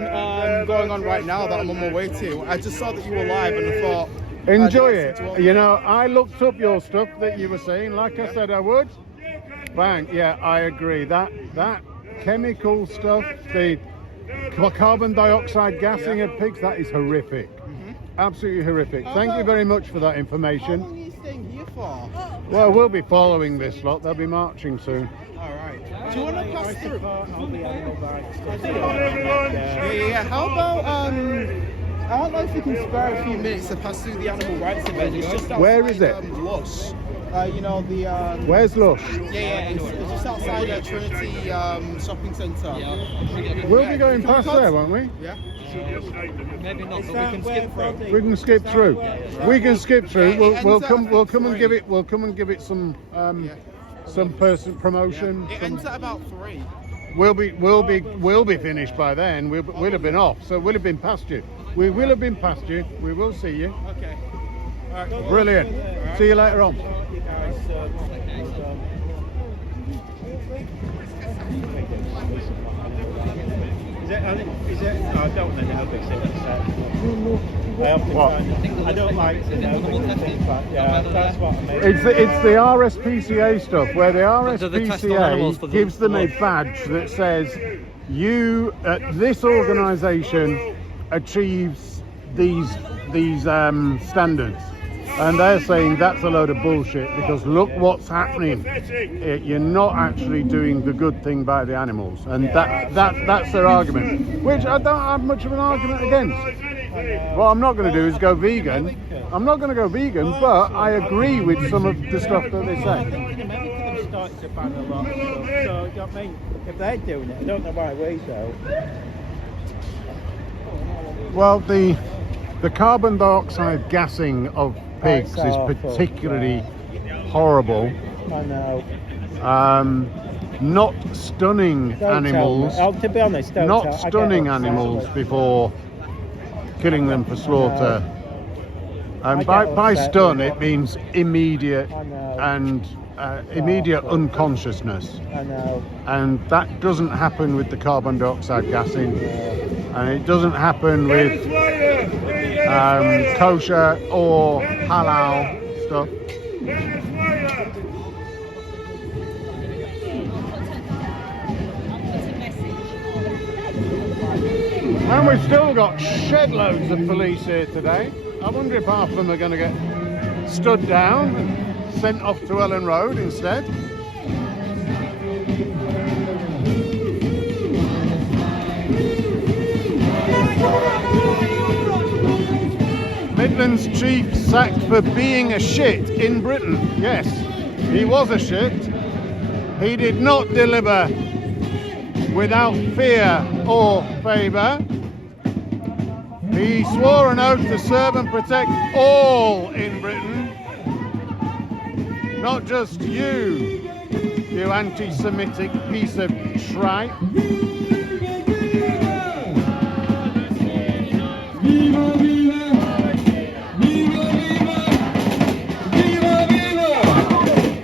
going on right now that I'm on my way to. I just saw that you were live and I thought... Enjoy it. You know, I looked up your stuff that you were saying, like I said I would. Bang, yeah, I agree. That chemical stuff, the carbon dioxide gassing of pigs, that is horrific. Absolutely horrific. Thank you very much for that information. How long are you staying here for? Well, we'll be following this lot. They'll be marching soon. All right. Do you want to pass through? Yeah. How about I don't know if you can spare a few minutes to pass through the animal rights event. It's just outside, Where is it? Lush. You know the. Where's Lush? Yeah. It's just outside Trinity Shopping Centre. We'll be going past there, won't we? Yeah. Maybe not, but we can skip through. We can skip through. We can skip through. We'll come and give it. We'll come and give it some person promotion. It ends at about 3. We'll be finished by then. We'll have been off, so we'll have been past you. We will have been past you. We will see you. Okay. All right. Brilliant. See you later on. Is it? I don't know how big it's I don't like to know but yeah, that's what I mean. It's the RSPCA stuff, where the RSPCA gives them a badge that says you this organisation achieves these standards, and they're saying that's a load of bullshit because look what's happening. You're not actually doing the good thing by the animals, and that's their argument, which I don't have much of an argument against. What I'm not going to do is go vegan. I'm not going to go vegan, but I agree with some of the stuff that they say. like to ban a lot of stuff. So, you know what I mean? If they're doing it, I don't know why we don't. Well, the carbon dioxide gassing of pigs It's is awful, particularly horrible. I know. Not stunning Don't animals. tell me. Oh, to be honest, don't Not tell. I get stunning upset. animals before killing them for slaughter. And I by get upset stun, with it means immediate I know. and immediate unconsciousness. I know. And that doesn't happen with the carbon dioxide gassing. And it doesn't happen with kosher or halal stuff. And we've still got shed loads of police here today. I wonder if half of them are going to get stood down and sent off to Ellen Road instead. Midlands chief sacked for being a shit in Britain. Yes, he was a shit. He did not deliver without fear or favour. He swore an oath to serve and protect all in Britain, not just you anti-Semitic piece of tripe.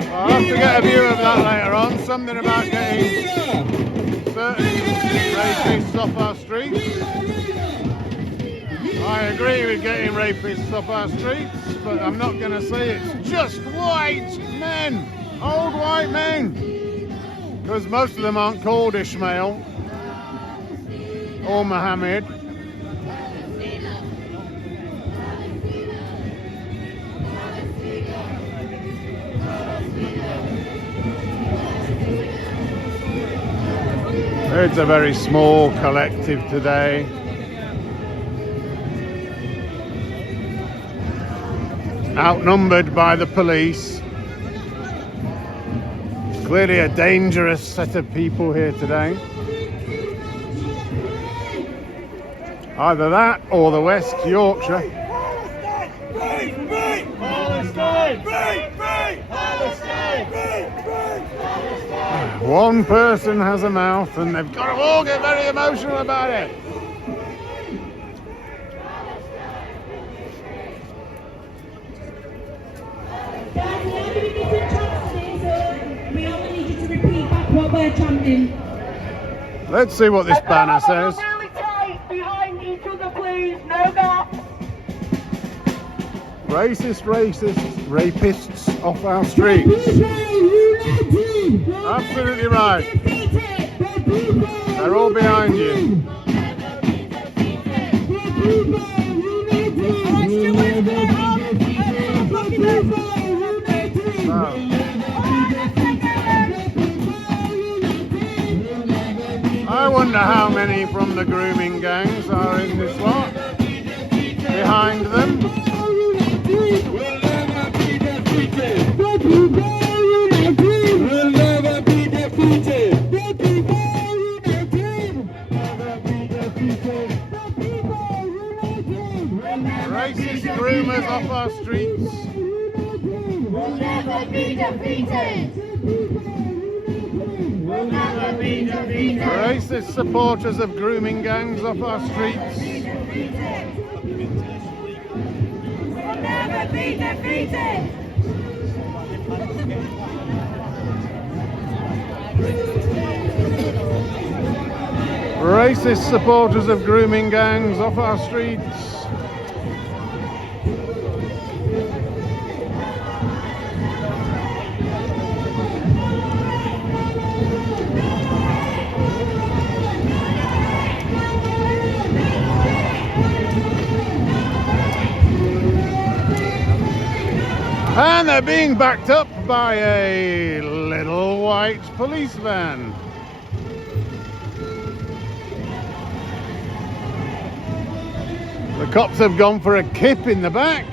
I'll have to get a view of that later on. Something about getting certain rapists off our streets. I agree with getting rapists off our streets, but I'm not going to say it's just white men, old white men, because most of them aren't called Ishmael or Mohammed. It's a very small collective today. Outnumbered by the police. Clearly a dangerous set of people here today. Either that or the West Yorkshire. One person has a mouth and they've got to all get very emotional about it. We only need you to repeat back what we're chanting. Let's see what this banner says. Really tight behind each other, please. No gaps. Racist, rapists off our streets. Absolutely right. They're all behind you. I wonder how many from the grooming gangs are in this lot. Behind them. We'll never be defeated. We'll never be defeated. Racist groomers off our streets. We'll never be defeated. We'll never be defeated. Racist supporters of grooming gangs off our streets. We'll never be defeated. Racist supporters of grooming gangs off our streets. And they're being backed up by a little white police van. The cops have gone for a kip in the back.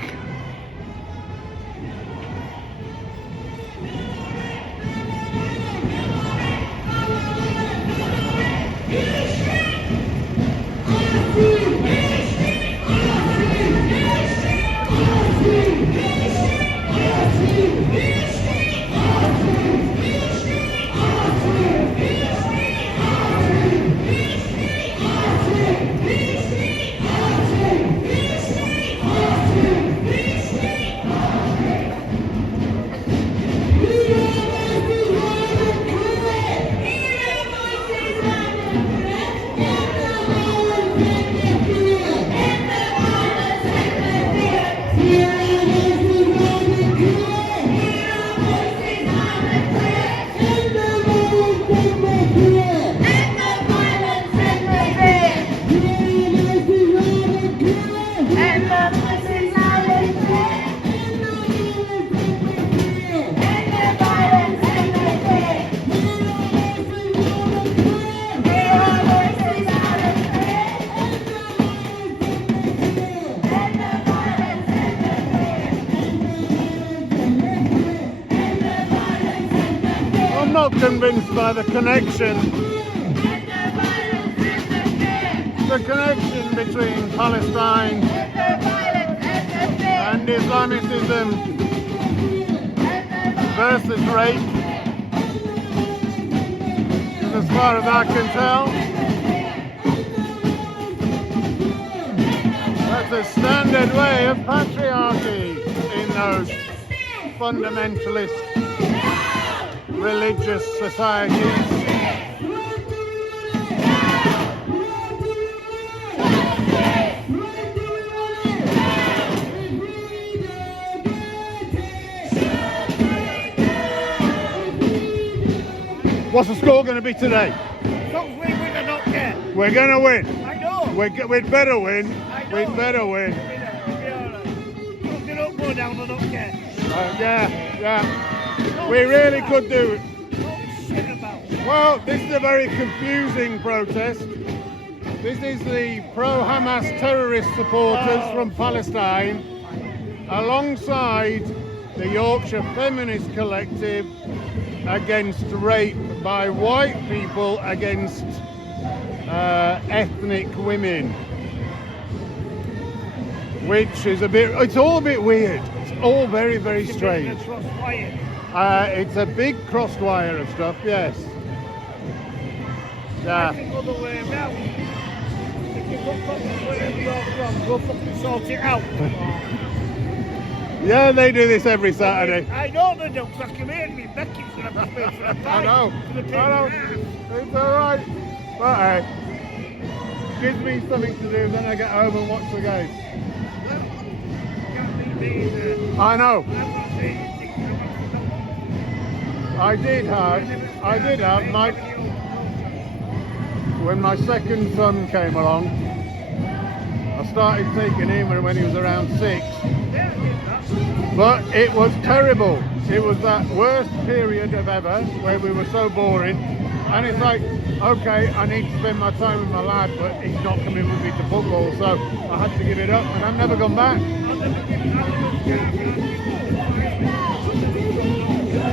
not convinced by the connection. The connection between Palestine and Islamicism versus rape. As far as I can tell, that's a standard way of patriarchy in those fundamentalist religious societies. What's the score going to be today? Don't win or not get. We're going to win. I know. We'd better win. We'd better win. Don't get up, go down or not get. Yeah. We really could do it. Shit about. Well, this is a very confusing protest. This is the pro-Hamas terrorist supporters from Palestine alongside the Yorkshire Feminist Collective against rape by white people against ethnic women, which is it's all a bit weird. It's all very, very strange. It's a big crossed wire of stuff, yes. I think other way around. If you look up wherever you're from, go fucking sort it out. Yeah, they do this every Saturday. I know they do, because I come here and me Becky's going to have to pay for a pint. I know. It's alright. But hey, gives me something to do, then I get home and watch the game. I know. I did have when my second son came along, I started taking him when he was around 6. But it was terrible. It was that worst period of ever where we were so boring. And it's like, okay, I need to spend my time with my lad, but he's not coming with me to football, so I had to give it up, and I've never gone back.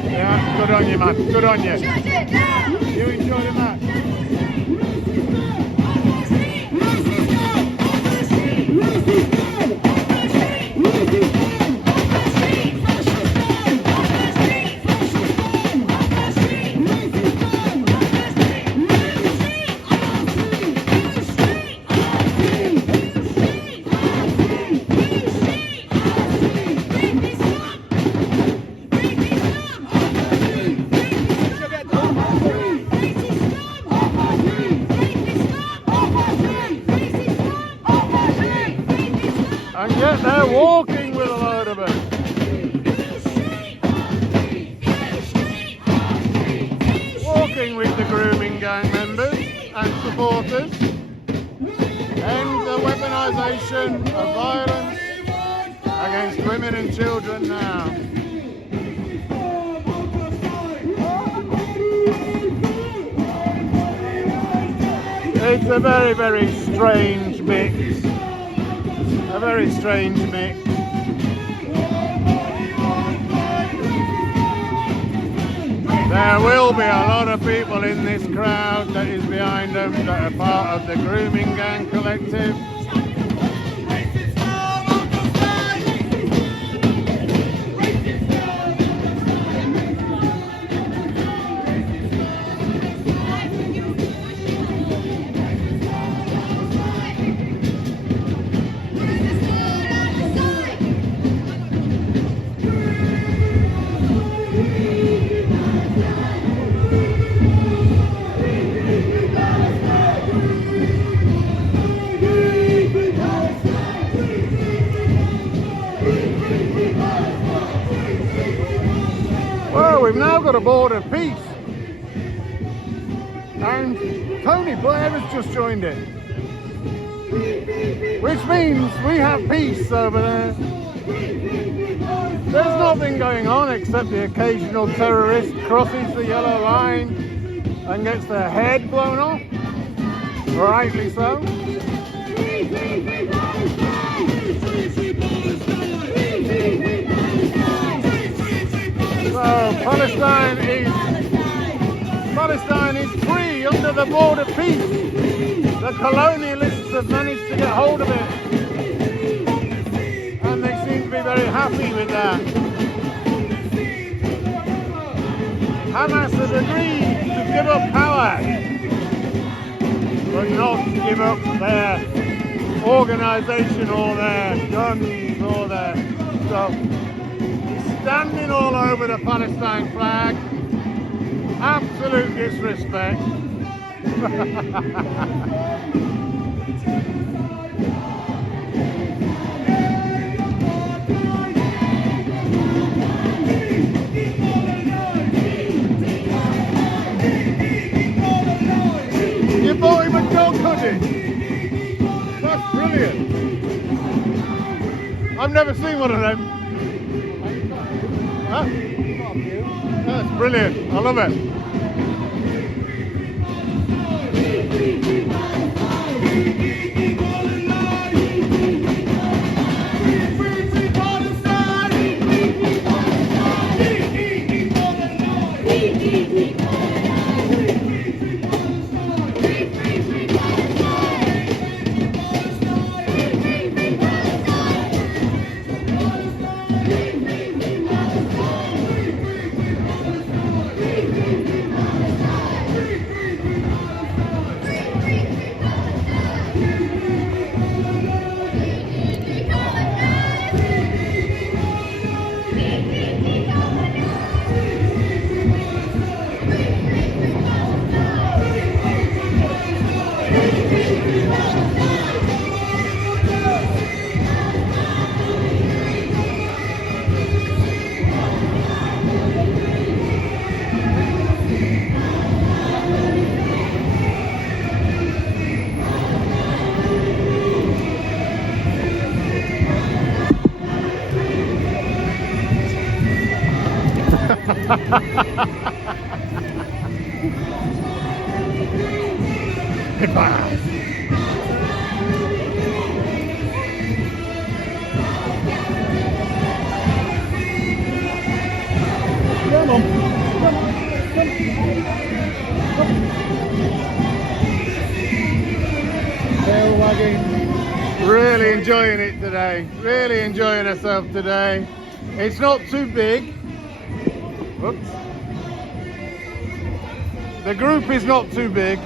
Yeah, good on you, man. Good on you. You enjoy the match. And yet they're walking with a load of it. Walking with the grooming gang members and supporters. End the weaponisation of violence against women and children now. It's a very, very strange mix. A very strange mix. There will be a lot of people in this crowd that is behind them that are part of the grooming gang collective. Well, we've now got a board of peace, and Tony Blair has just joined in, which means we have peace over there. There's nothing going on except the occasional terrorist crosses the yellow line and gets their head blown off, rightly so. So Palestine is Palestine is free under the board of peace. The colonialists have managed to get hold of it. And they seem to be very happy with that. Hamas has agreed to give up power, but not give up their organisation or their guns or their stuff. He's standing all over the Palestine flag. Absolute disrespect. You bought him a dog hoodie. That's brilliant. I've never seen one of them. Huh? That's brilliant. I love it. Goodbye. Come on. Tail wagging. Really enjoying it today. Really enjoying herself today. It's not too big. Oops. The group is not too big.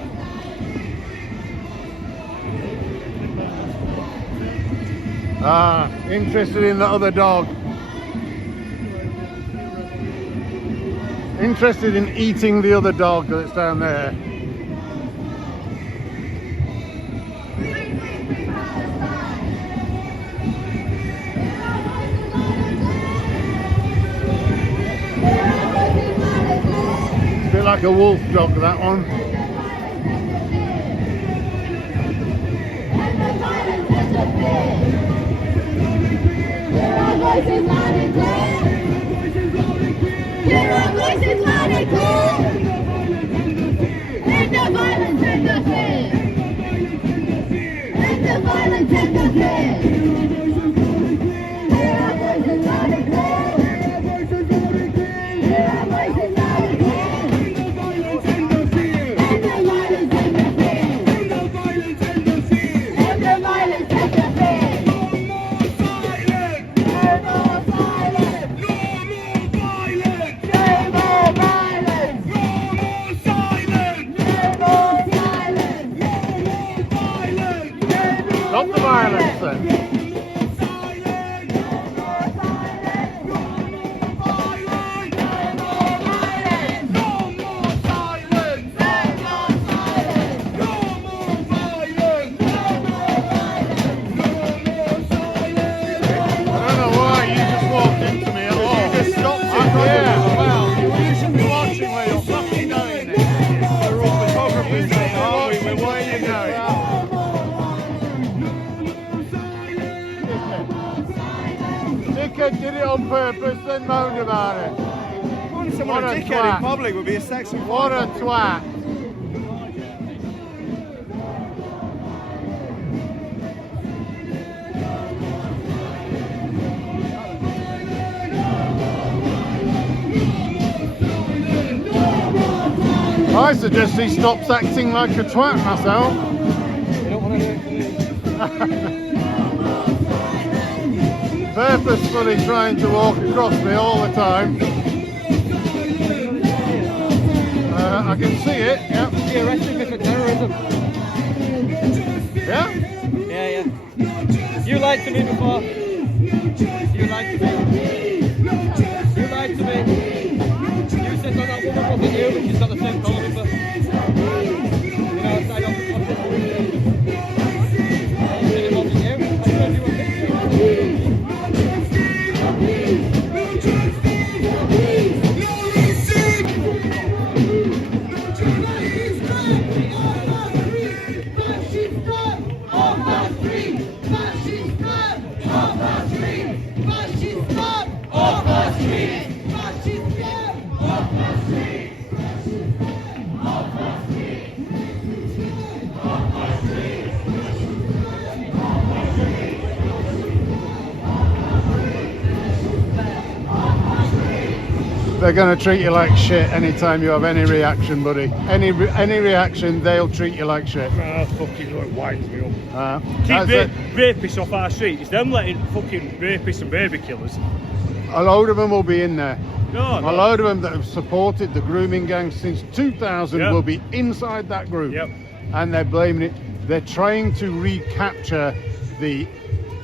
Interested in the other dog. Interested in eating the other dog that's down there. It's a bit like a wolf dog, that one. Voices loud and clear. Hear our voices loud and clear. End the violence and the fear. End the violence and the fear. Hear our voices loud and clear. Hear our voices loud and clear. End the violence and the fear. End the violence and the fear. End the violence and the fear. Stop the violence then. Did it on purpose, then moaned about it. Someone a dickhead in public would be a sexy. What a twat. I suggest he stops acting like a twat myself. You don't want to do it. Purposefully trying to walk across me all the time. I can see it, yeah. He arrested me for terrorism. Yeah? Yeah. You lied to me before. You lied to me. You lied to me. You said that woman wasn't you, but she's got the same colour as us. You know, I don't want to do it. You said it wasn't you. I showed you a picture. They're going to treat you like shit anytime you have any reaction, buddy. Any reaction, they'll treat you like shit. Ah, fucking what winds me up. That's Keep it. rapists off our street. It's them letting fucking rapists and baby killers. A load of them will be in there. No. A load of them that have supported the grooming gang since 2000 Yep. will be inside that group. Yep. And they're blaming it. They're trying to recapture the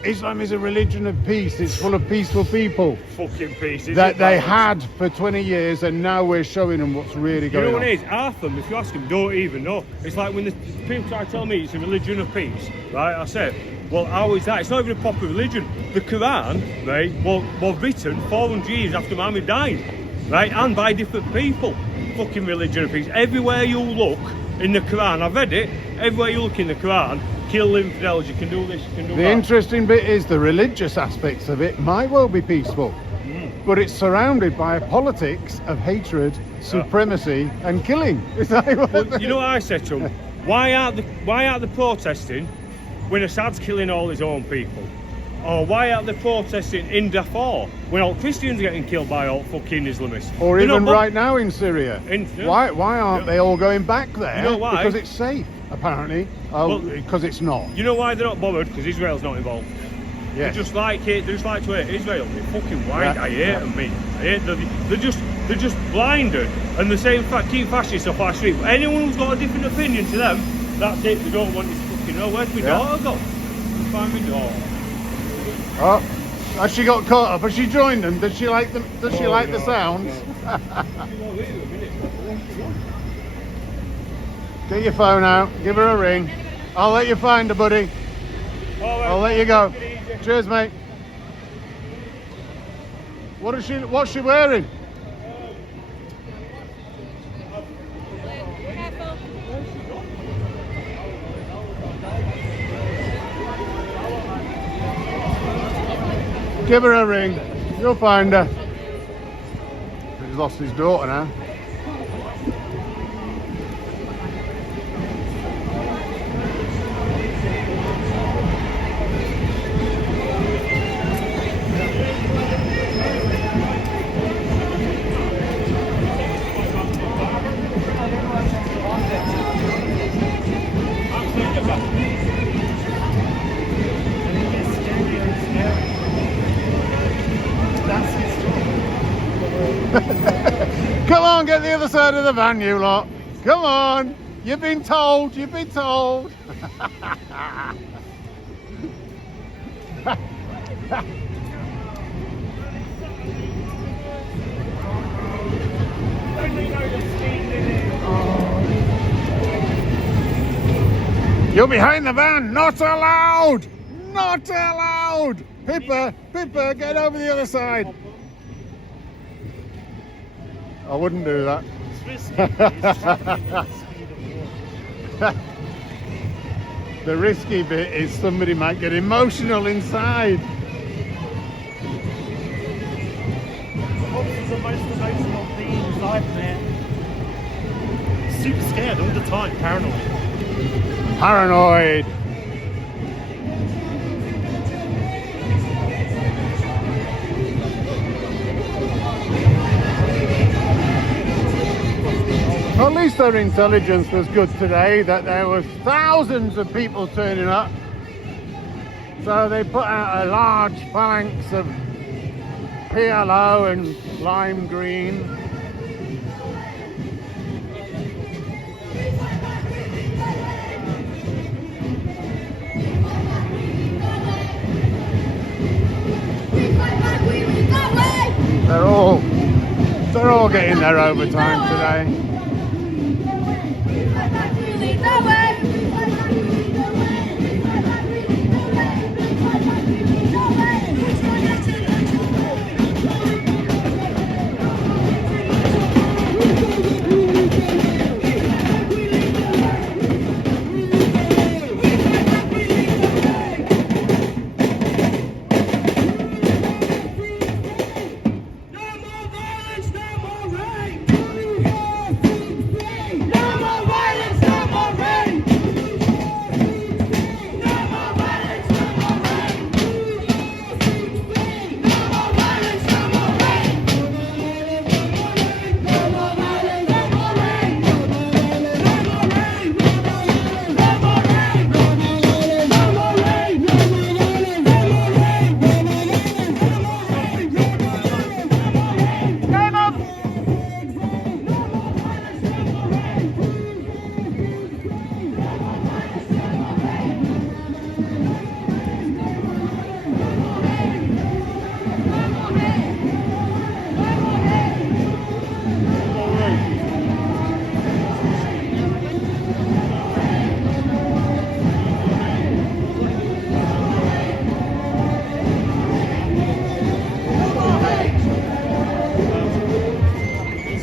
Islam is a religion of peace. It's full of peaceful people. Fucking pieces. That they had for 20 years, and now we're showing them what's really You going know on. what it is? Half of them, if you ask them, don't even know. It's like when the people try to tell me it's a religion of peace, right? I said, well, how is that? It's not even a proper religion. The Quran, right, was written 400 years after Muhammad died, right? And by different people. Fucking religion of peace. Everywhere you look in the Quran, I've read it, everywhere you look in the Quran, kill infidels, you can do this, you can do The that. interesting bit is the religious aspects of it might well be peaceful, but it's surrounded by a politics of hatred, supremacy, and killing. Is that what Well, you know what I said to them? Why aren't they protesting when Assad's killing all his own people? Or why aren't they protesting in Darfur when all Christians are getting killed by all fucking Islamists? Or They're even not right now in Syria. Why aren't they all going back there? You know why? Because it's safe, apparently. Well, Because it's not. You know why they're not bothered? Because Israel's not involved. Yes. They just like it. They just like to hate Israel. They fucking white. Yeah. I hate them, mate. I hate them. They're just blinded. And the same keep fascists off our street. But anyone who's got a different opinion to them, that's it. They don't want this fucking. Oh, where's my daughter gone? Find my daughter. Oh, has she got caught up? Has she joined them? Does she like them? Does she like the sounds? Get your phone out. Give her a ring. I'll let you find her, buddy. I'll let you go. Cheers, mate. What's she wearing? Give her a ring. You'll find her. He's lost his daughter now. Come on, get the other side of the van, you lot. Come on. You've been told. You've been told. You're behind the van. Not allowed. Not allowed. Pippa, get over the other side. I wouldn't do that. The risky bit is somebody might get emotional inside. Officers are most emotional beings I've met. Super scared all the time, paranoid. Paranoid. Well, at least their intelligence was good today, that there was thousands of people turning up. So they put out a large phalanx of PLO and lime green. They're all getting their overtime today.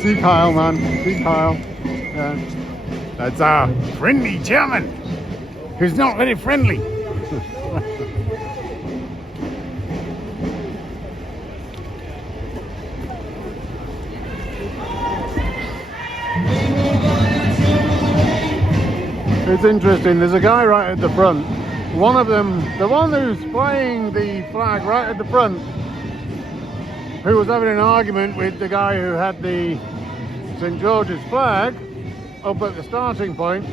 See Kyle, man. See Kyle. Yeah. That's our friendly German, who's not very friendly. It's interesting, there's a guy right at the front. One of them, the one who's flying the flag right at the front, who was having an argument with the guy who had the St. George's flag up at the starting point.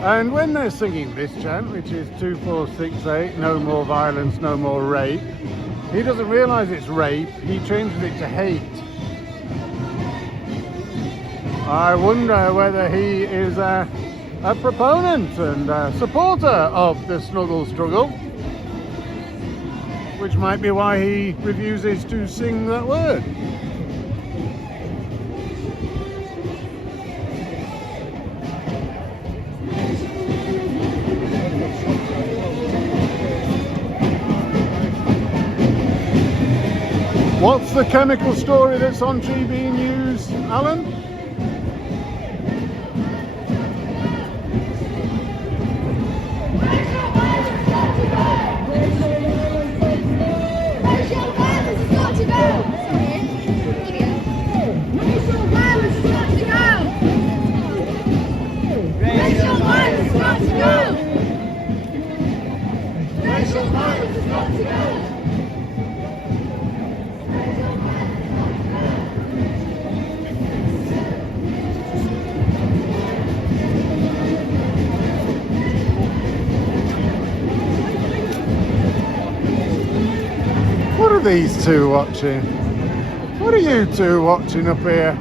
And when they're singing this chant, which is 2468, no more violence, no more rape, he doesn't realise it's rape, he changes it to hate. I wonder whether he is a proponent and a supporter of the Snuggle struggle, which might be why he refuses to sing that word. What's the chemical story that's on GB News, Alan? What are these two watching? What are you two watching up here?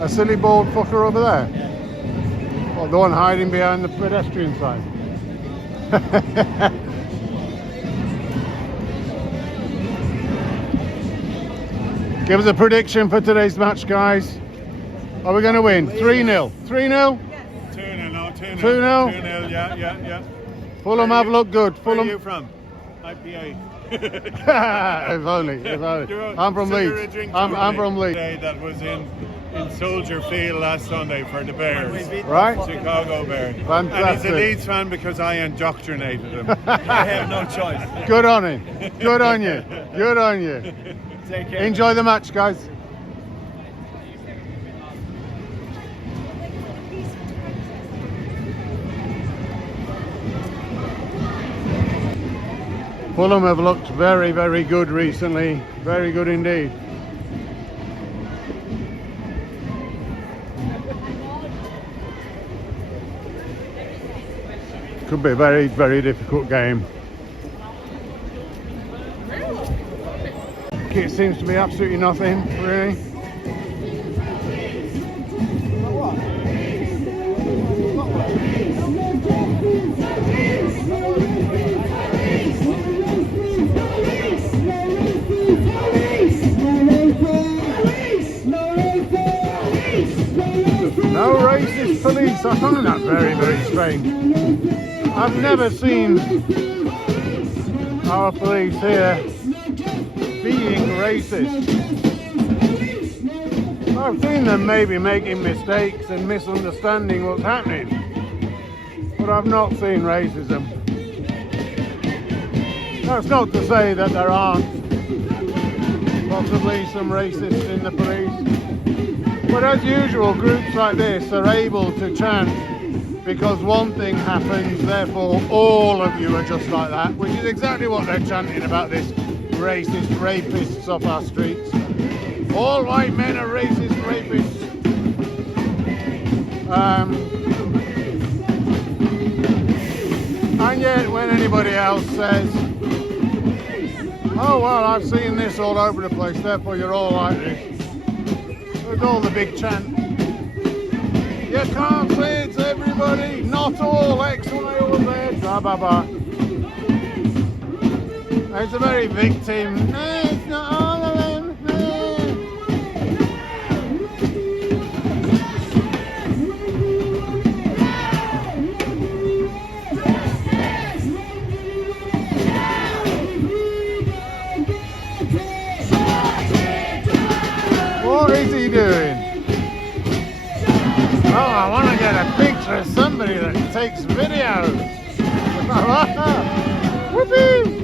A silly bald fucker over there? Or the one hiding behind the pedestrian sign? Give us a prediction for today's match, guys. Are we going to win? 3-0. 3-0? 2-0, no, 2-0. 2-0? 2-0, yeah. Fulham have looked good. Where Fulham. are you from? IPA. If only. I'm from Leeds. I'm from Leeds. That was in Soldier Field last Sunday for the Bears. Right? Chicago Bears. Fantastic. And he's a Leeds fan because I indoctrinated him. I have no choice. Good on him. Good on you. Good on you. Take care. Enjoy the match, guys. Fulham have looked very, very good recently. Very good indeed. Could be a very, very difficult game. It seems to be absolutely nothing, really. No racist police. I find that very, very strange. I've never seen our police here being racist. I've seen them maybe making mistakes and misunderstanding what's happening, but I've not seen racism. That's not to say that there aren't possibly some racists in the police. But as usual, groups like this are able to chant because one thing happens, therefore all of you are just like that, which is exactly what they're chanting about this racist rapists off our streets. All white men are racist rapists. And yet when anybody else says, oh well, I've seen this all over the place, therefore you're all like this. With all the big chant. You can't say it's everybody, not all X, Y or Z, blah blah blah. It's a very victim, no, it's not all of them. What is he doing? Oh, I want to get a picture of somebody that takes videos. Whoopee!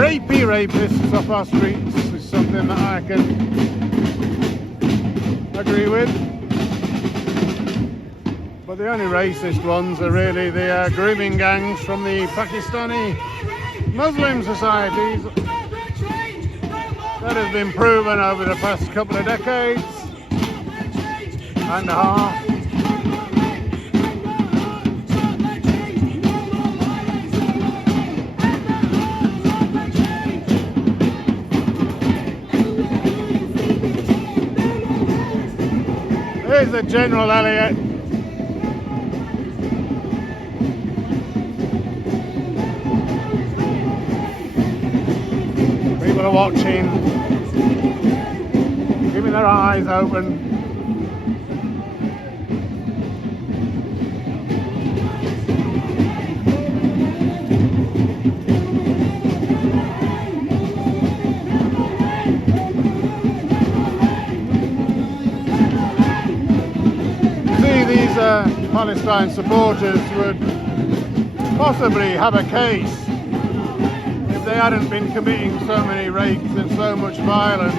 Rapey rapists off our streets is something that I can agree with. But the only racist ones are really the grooming gangs from the Pakistani Muslim societies. That has been proven over the past couple of decades and a half. Here's the General Elliot. People are watching, keeping their eyes open. Palestine supporters would possibly have a case if they hadn't been committing so many rapes and so much violence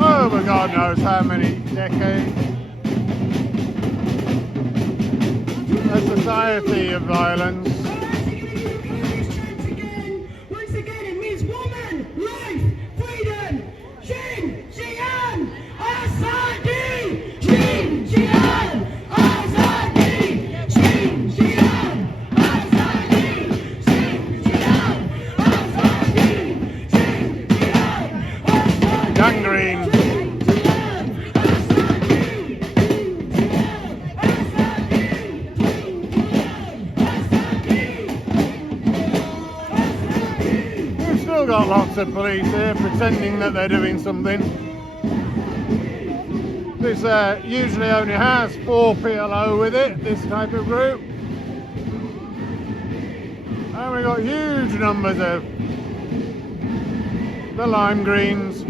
over God knows how many decades. A society of violence. Once again, it means woman, life, freedom, Jin, Jian, Azadi. Jin, Jian, Azadi. Jin, Jian, lots of police here pretending that they're doing something. This usually only has 4 PLO with it, this type of group. And we got huge numbers of the lime greens.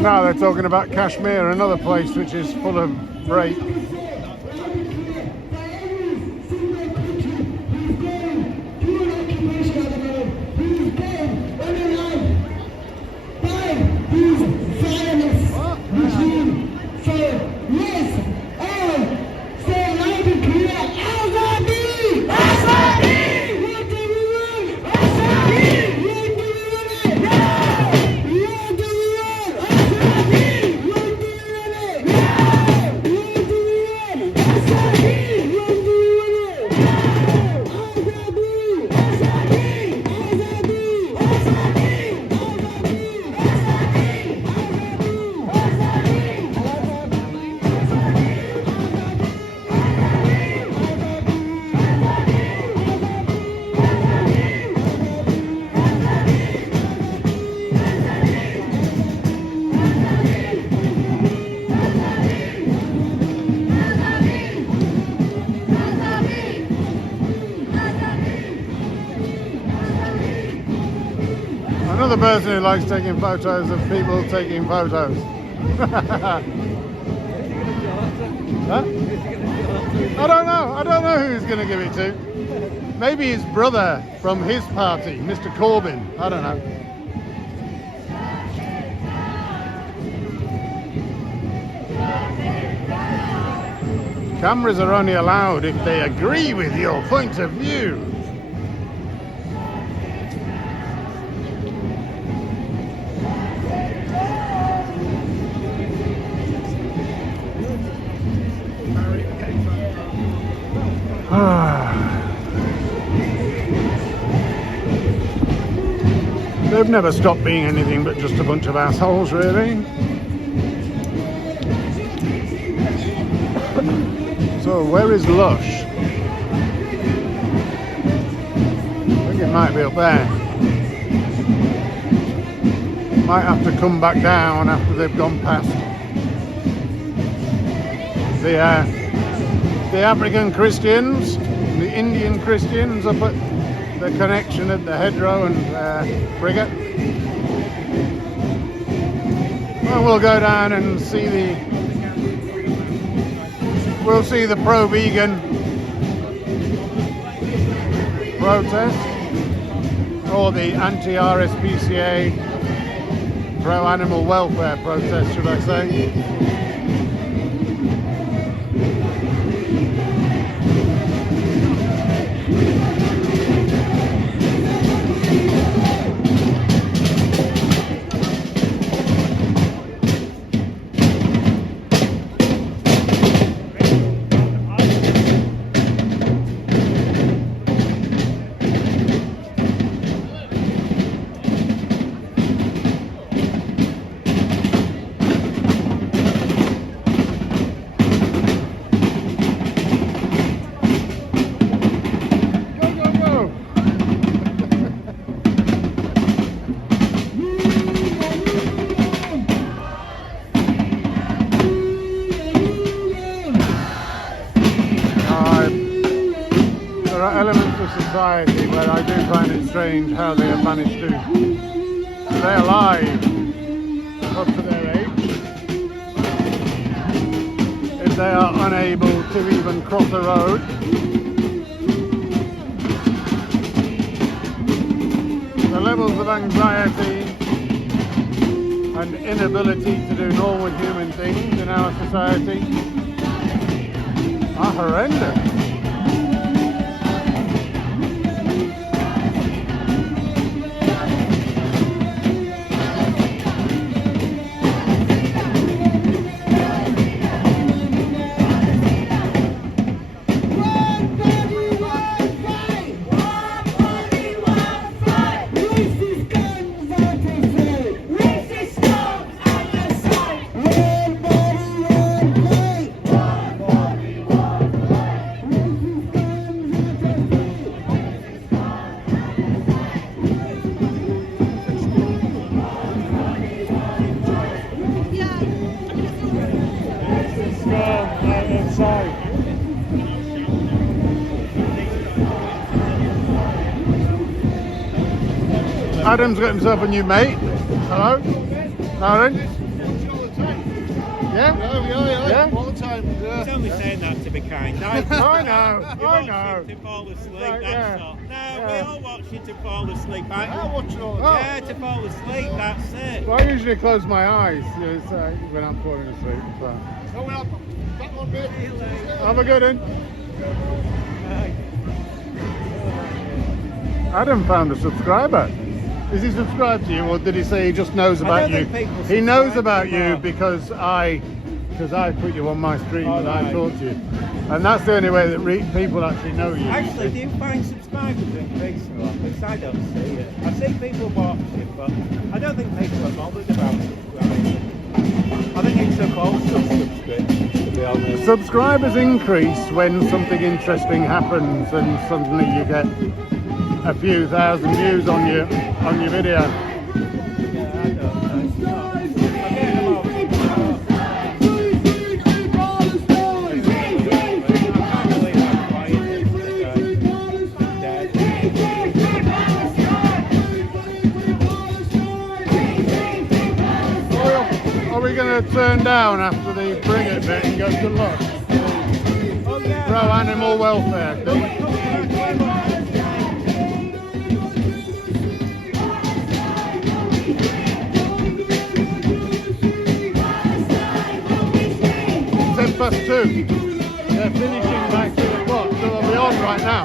Now they're talking about Kashmir, another place which is full of rape. Another person who likes taking photos of people taking photos. Huh? I don't know who he's going to give it to. Maybe his brother from his party, Mr. Corbyn. I don't know. Cameras are only allowed if they agree with your point of view. They've never stopped being anything but just a bunch of assholes, really. So, where is Lush? I think it might be up there. Might have to come back down after they've gone past the African Christians, the Indian Christians up at the connection at the Hedgerow and Frigate. Well, we'll go down and see we'll see the pro-vegan protest, or the anti-RSPCA pro-animal welfare protest, should I say. Society where I do find it strange how they have managed to stay alive up to their age if they are unable to even cross a road. The levels of anxiety and inability to do normal human things in our society are horrendous. Adam's got himself a new mate. Hello, Aaron. Yeah? Yeah? All the time. He's only saying that to be kind. I know. To fall asleep, Right, that's all. No, we all watch you to fall asleep. I watch it all the time. Yeah, to fall asleep, that's it. Well, I usually close my eyes when I'm falling asleep. So. Oh, well, that one bit. Have a good one. Adam found a subscriber. Is he subscribed to you, or did he say he just knows about you? He knows about you because I put you on my stream and I talk to you, and that's the only way that people actually know you. Actually, do you find subscribers increase a lot? Because I don't see it. I see people watch it, but I don't think people are bothered about subscribing. I think it's a false subscription, to be honest. Subscribers increase when something interesting happens and suddenly you get a few thousand views on your video. Yeah, I don't know. It's not. I get them off. Are we going to turn down after the bring it bit and go good luck? Pro animal welfare. +2. They're finishing by 2 o'clock, so they'll be on right now.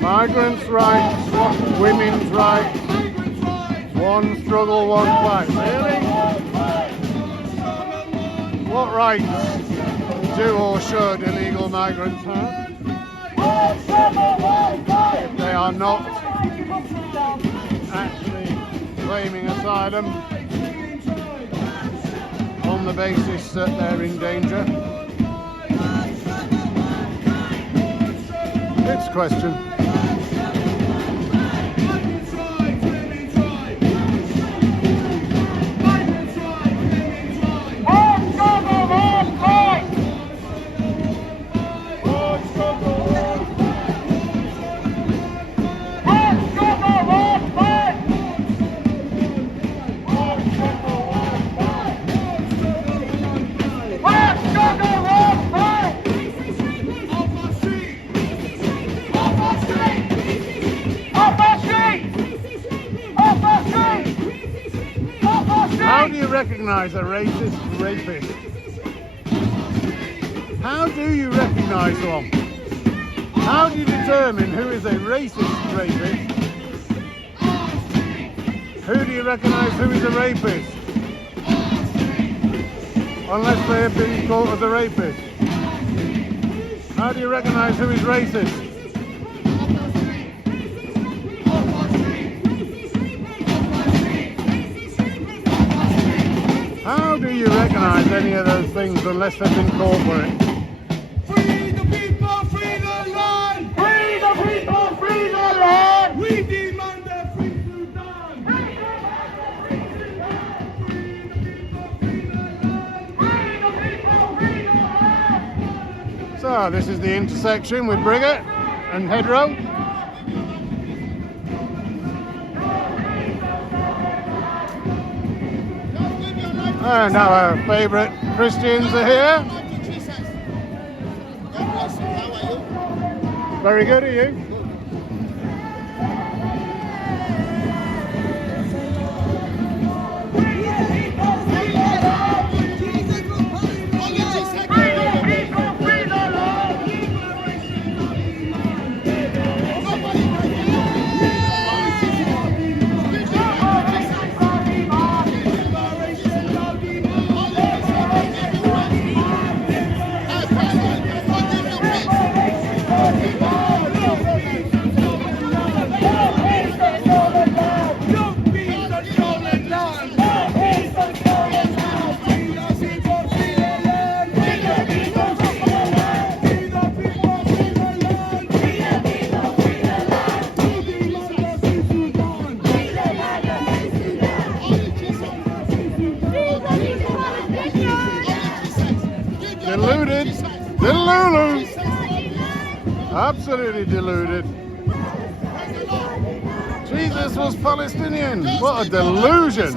Migrants' rights, women's rights, one struggle, one fight. Really? What rights do or should illegal migrants have if they are not actually claiming asylum on the basis that they're in danger? It's a question. How do you recognize a racist rapist? How do you recognize one? How do you determine who is a racist rapist? Who do you recognize who is a rapist? Unless they have been caught as a rapist. How do you recognize who is racist? How do you recognize any of those things unless they've been called for it? Free the people, free the land! Free the people, free the land! We demand a free Sudan! Free the people, free the land! So this is the intersection with Briggate and Hedgerow. And our favourite Christians are here. Very good, are you? deluded. Delulu. Absolutely deluded. Jesus was Palestinian. What a delusion.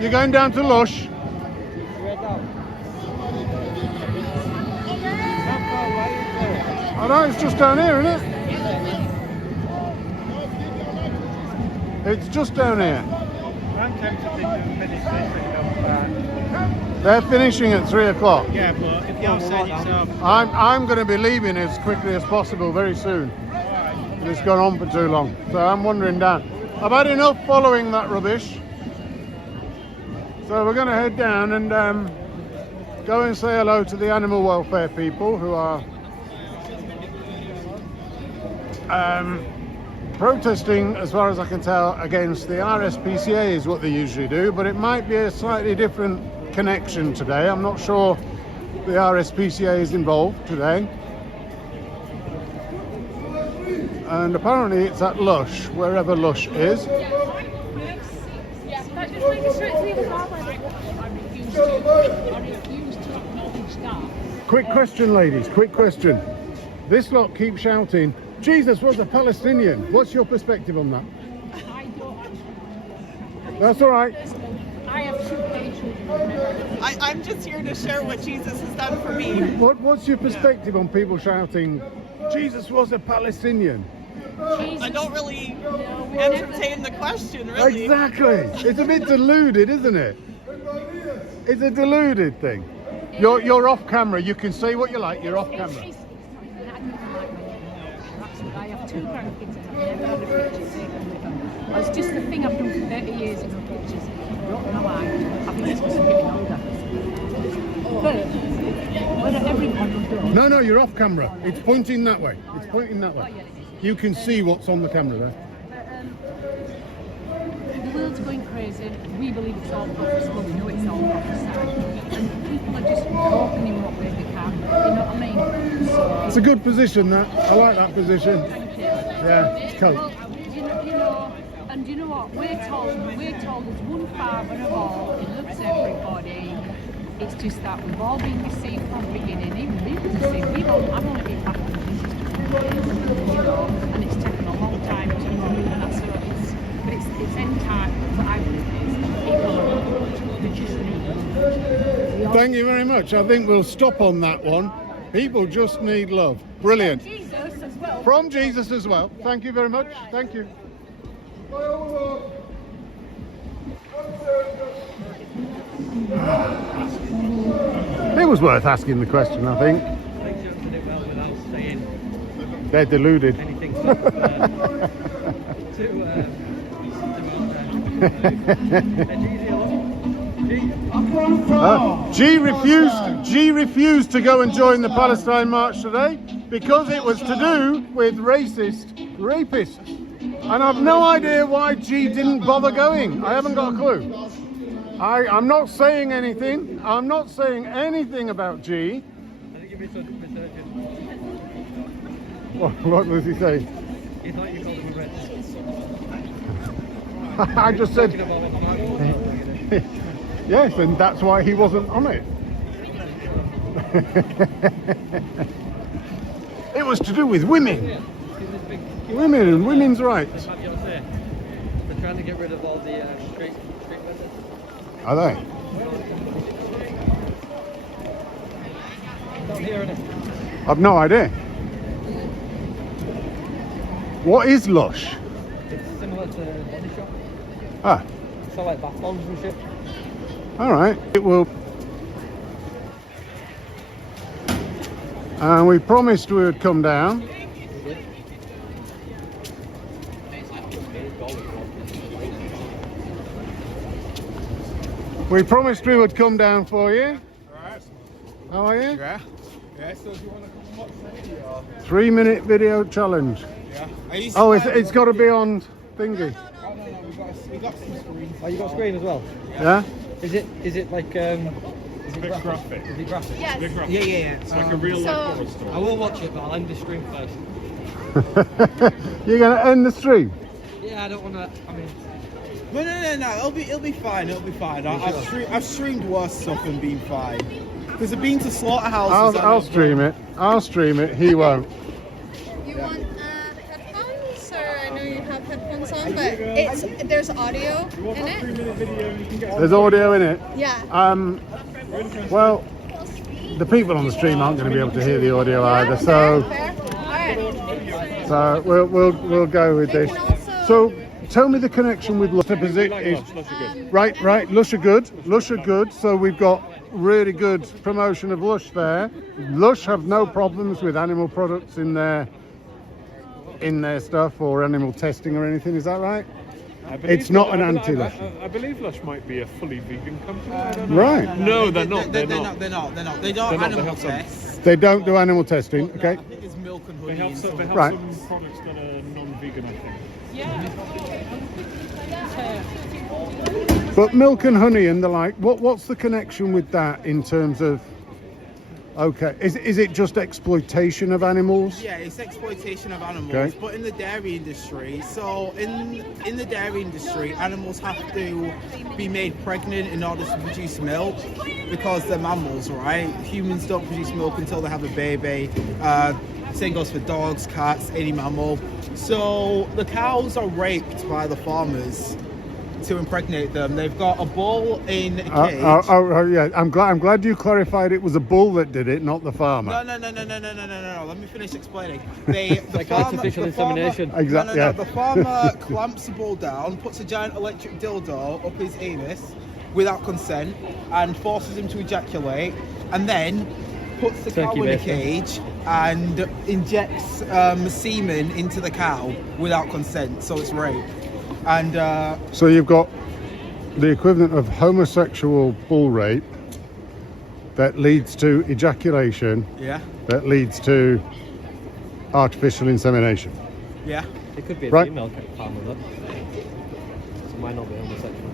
You're going down to Lush? I know, it's just down here, isn't it? It's just down here. I'm tempted to finish this and come back. They're finishing at 3 o'clock. Yeah, but if you're saying it's I'm going to be leaving as quickly as possible very soon. It's gone on for too long. So I'm wandering down. I've had enough following that rubbish. So we're going to head down and go and say hello to the animal welfare people who are protesting, as far as I can tell, against the RSPCA is what they usually do, but it might be a slightly different connection today. I'm not sure the RSPCA is involved today. And apparently it's at Lush, wherever Lush is. Quick question, ladies, quick question. This lot keeps shouting, Jesus was a Palestinian. What's your perspective on that? That's all right. I have 2 children. I'm just here to share what Jesus has done for me. What's your perspective on people shouting, Jesus was a Palestinian? I don't really entertain the question, really. Exactly. It's a bit deluded, isn't it? It's a deluded thing. You're off camera. You can say what you like. You're off camera. I have 2 grandkids and I've never had a picture taken with them. It's just the thing I've done for 30 years in the pictures. I don't know why. I think it's because I'm getting older. But whether everyone will do it. No, you're off camera. It's pointing that way. It's pointing that way. You can see what's on the camera there. The world's going crazy. We believe it's all prophecy. Well, we know it's all prophesied. And people are just talking in what way they can. You know what I mean? So, it's a good position, that. I like that position. Thank you. Yeah, it's cool. Well, you know, and you know what? We're told there's one Father of all. He loves everybody. It's just that we've all been deceived from the beginning. Even we've been deceived. I've only been back in Jesus, you know, and it's taken a long time to move, and that's sort of but it's end time. What I believe is people they just need. Thank you very much. I think we'll stop on that one. People just need love. Brilliant. From Jesus as well. Thank you very much. Thank you. It was worth asking the question, I think. They're deluded. G refused to go and join the Palestine march today because it was to do with racist rapists. And I've no idea why G didn't bother going. I haven't got a clue. I'm not saying anything. I'm not saying anything about G. I think you've been researching. What does he say? He thought you called him a red. I just said... Yes, and that's why he wasn't on it. It was to do with women. Women and women's rights. They're trying to get rid of all the street vendors. Are they? Down here, innit? I've no idea. What is Lush? It's similar to Body Shop. Ah. So like bath bombs and shit. Alright, it will. And we promised we would come down. We promised we would come down for you. Alright. How are you? Yeah. Yeah, so do you want to come and watch the video? 3-minute video challenge. Yeah. Oh, it's got to be on thingy. No, we got some screens. Oh, you got a screen as well? Yeah? Is it like It's a bit graphic. Is it graphic? Yes. Bit graphic. Yeah. It's like a real life horror story. I will watch it, but I'll end the stream first. You're going to end the stream? Yeah, I don't want to. I mean. No. It'll be fine. It'll be fine. I've streamed worse stuff and been fine. Because I've been to slaughterhouses. I'll stream it. I'll stream it. He won't. You want headphones, or I know you have headphones on, but there's audio in it. There's audio in it. Yeah. Well, the people on the stream aren't going to be able to hear the audio either, so we'll go with this. So tell me the connection with Lush. Right. Lush are good. So we've got really good promotion of Lush there. Lush have no problems with animal products in their stuff or animal testing or anything. Is that right? It's not an anti-Lush. I believe Lush might be a fully vegan company. Right. No, they're not. They're not. They don't animal tests. They don't do animal testing. Okay. I think it's milk and honey. They have some products that are non-vegan, I think. But milk and honey and the like, what's the connection with that in terms of? Okay, is it just exploitation of animals? Yeah, it's exploitation of animals, Okay. but in the dairy industry, so in the dairy industry, animals have to be made pregnant in order to produce milk because they're mammals, right? Humans don't produce milk until they have a baby. Same goes for dogs, cats, any mammal. So the cows are raped by the farmers to impregnate them. They've got a bull in a cage. Yeah. I'm glad you clarified it was a bull that did it, not the farmer. No. Let me finish explaining. Artificial insemination. Exactly. The farmer clamps the bull down, puts a giant electric dildo up his anus without consent, and forces him to ejaculate, and then puts the cow in a cage and injects semen into the cow without consent. So it's rape. And so you've got the equivalent of homosexual bull rape that leads to ejaculation. Yeah. That leads to artificial insemination. Yeah. It could be a Right. female farmer, though. So it might not be homosexual.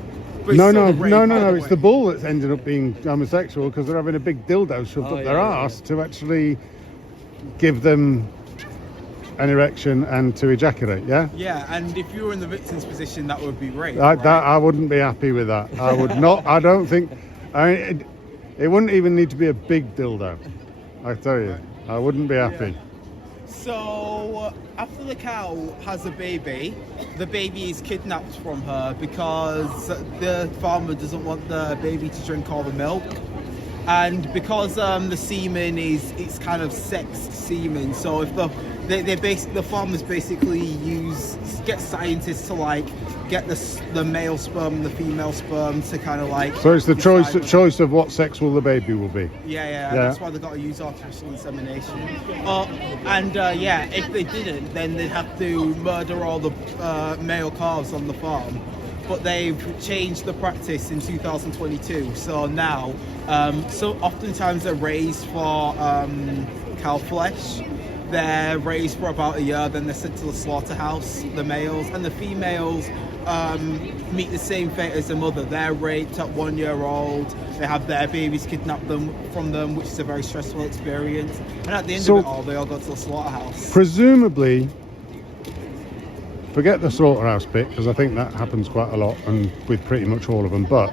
No. It's the bull that's ended up being homosexual because they're having a big dildo shoved up their arse to actually give them an erection and to ejaculate. Yeah. Yeah, and if you were in the victim's position, that would be rape. I wouldn't be happy with that. I would not. I don't think. It wouldn't even need to be a big dildo. I tell you, I wouldn't be happy. So after the cow has a baby, the baby is kidnapped from her because the farmer doesn't want the baby to drink all the milk. And because the semen it's kind of sexed semen, so if the farmers basically get scientists to like get the male sperm and the female sperm to kind of like. So it's the choice of what sex will the baby will be. Yeah. That's why they've got to use artificial insemination. If they didn't, then they'd have to murder all the male calves on the farm. But they've changed the practice in 2022. So now, so oftentimes they're raised for cow flesh. They're raised for about a year, then they're sent to the slaughterhouse, the males, and the females meet the same fate as the mother. They're raped at 1 year old. They have their babies kidnapped from them, which is a very stressful experience. And at the end of it all, they all go to the slaughterhouse. Presumably, forget the slaughterhouse bit, because I think that happens quite a lot and with pretty much all of them, but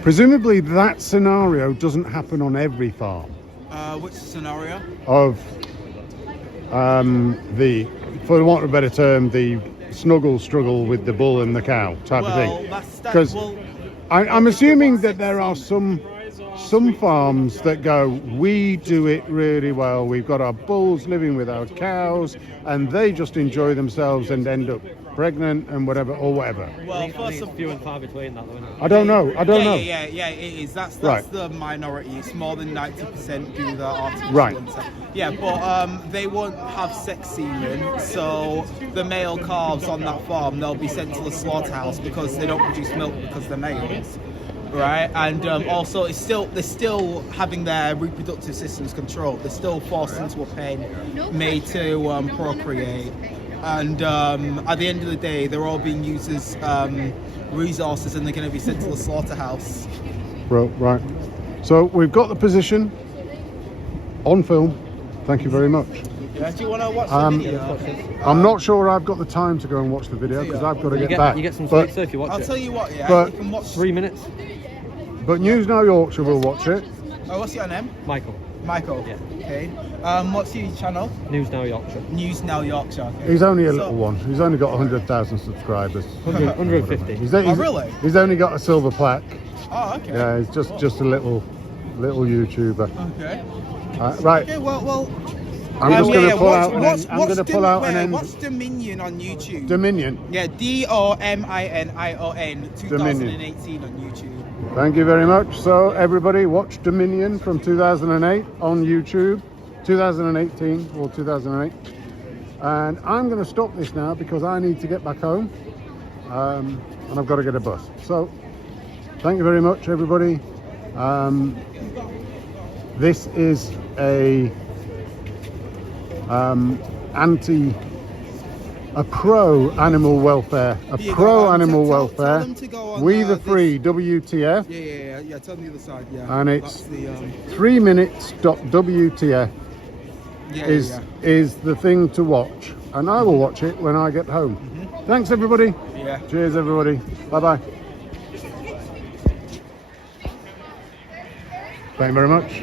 presumably that scenario doesn't happen on every farm. Which scenario? Of for want of a better term, the snuggle struggle with the bull and the cow type of thing. Because I'm assuming that there are some farms that go, we do it really well. We've got our bulls living with our cows, and they just enjoy themselves and end up pregnant and whatever. Well, first of few and far between that, though, isn't it? I don't know. Yeah, it is. That's Right. the minority. It's more than 90% do the artificial Right. insemination. Yeah, but they won't have sex semen, so the male calves on that farm, they'll be sent to the slaughterhouse because they don't produce milk because they're males. Right, and also they're still having their reproductive systems controlled. They're still forced into a pen made to procreate. And at the end of the day, they're all being used as resources, and they're going to be sent to the slaughterhouse. Right. So we've got the position on film. Thank you very much. Yeah, do you want to watch the video? I'm not sure I've got the time to go and watch the video because I've got to get back. You get some But- sweets if you watch I'll it. tell you what, yeah, But- you can watch. 3 minutes. But News Now Yorkshire will watch it. Oh, what's your name? Michael. Michael. Yeah. Okay. What's your channel? News Now Yorkshire. News Now Yorkshire. Okay. He's only a So- little one. He's only got 100,000 subscribers. 150. Oh, really? He's only got a silver plaque. Oh, okay. Yeah, he's just a little YouTuber. Okay. Right. Okay. Well. I'm just going to pull out. I'm going to pull out and then. What's Dominion on YouTube? Dominion. Yeah, DOMINION 2018 on YouTube. Thank you very much. So everybody, watch Dominion from 2008 on YouTube, 2018 or 2008. And I'm going to stop this now because I need to get back home, and I've got to get a bus. So thank you very much, everybody. This is a pro animal welfare, pro animal welfare. We the Free, WTF. Yeah. It's on the other side. Yeah. And it's That's the, 3minutes.wtf is the thing to watch, and I will watch it when I get home. Thanks, everybody. Yeah. Cheers, everybody. Bye bye. Thank you very much.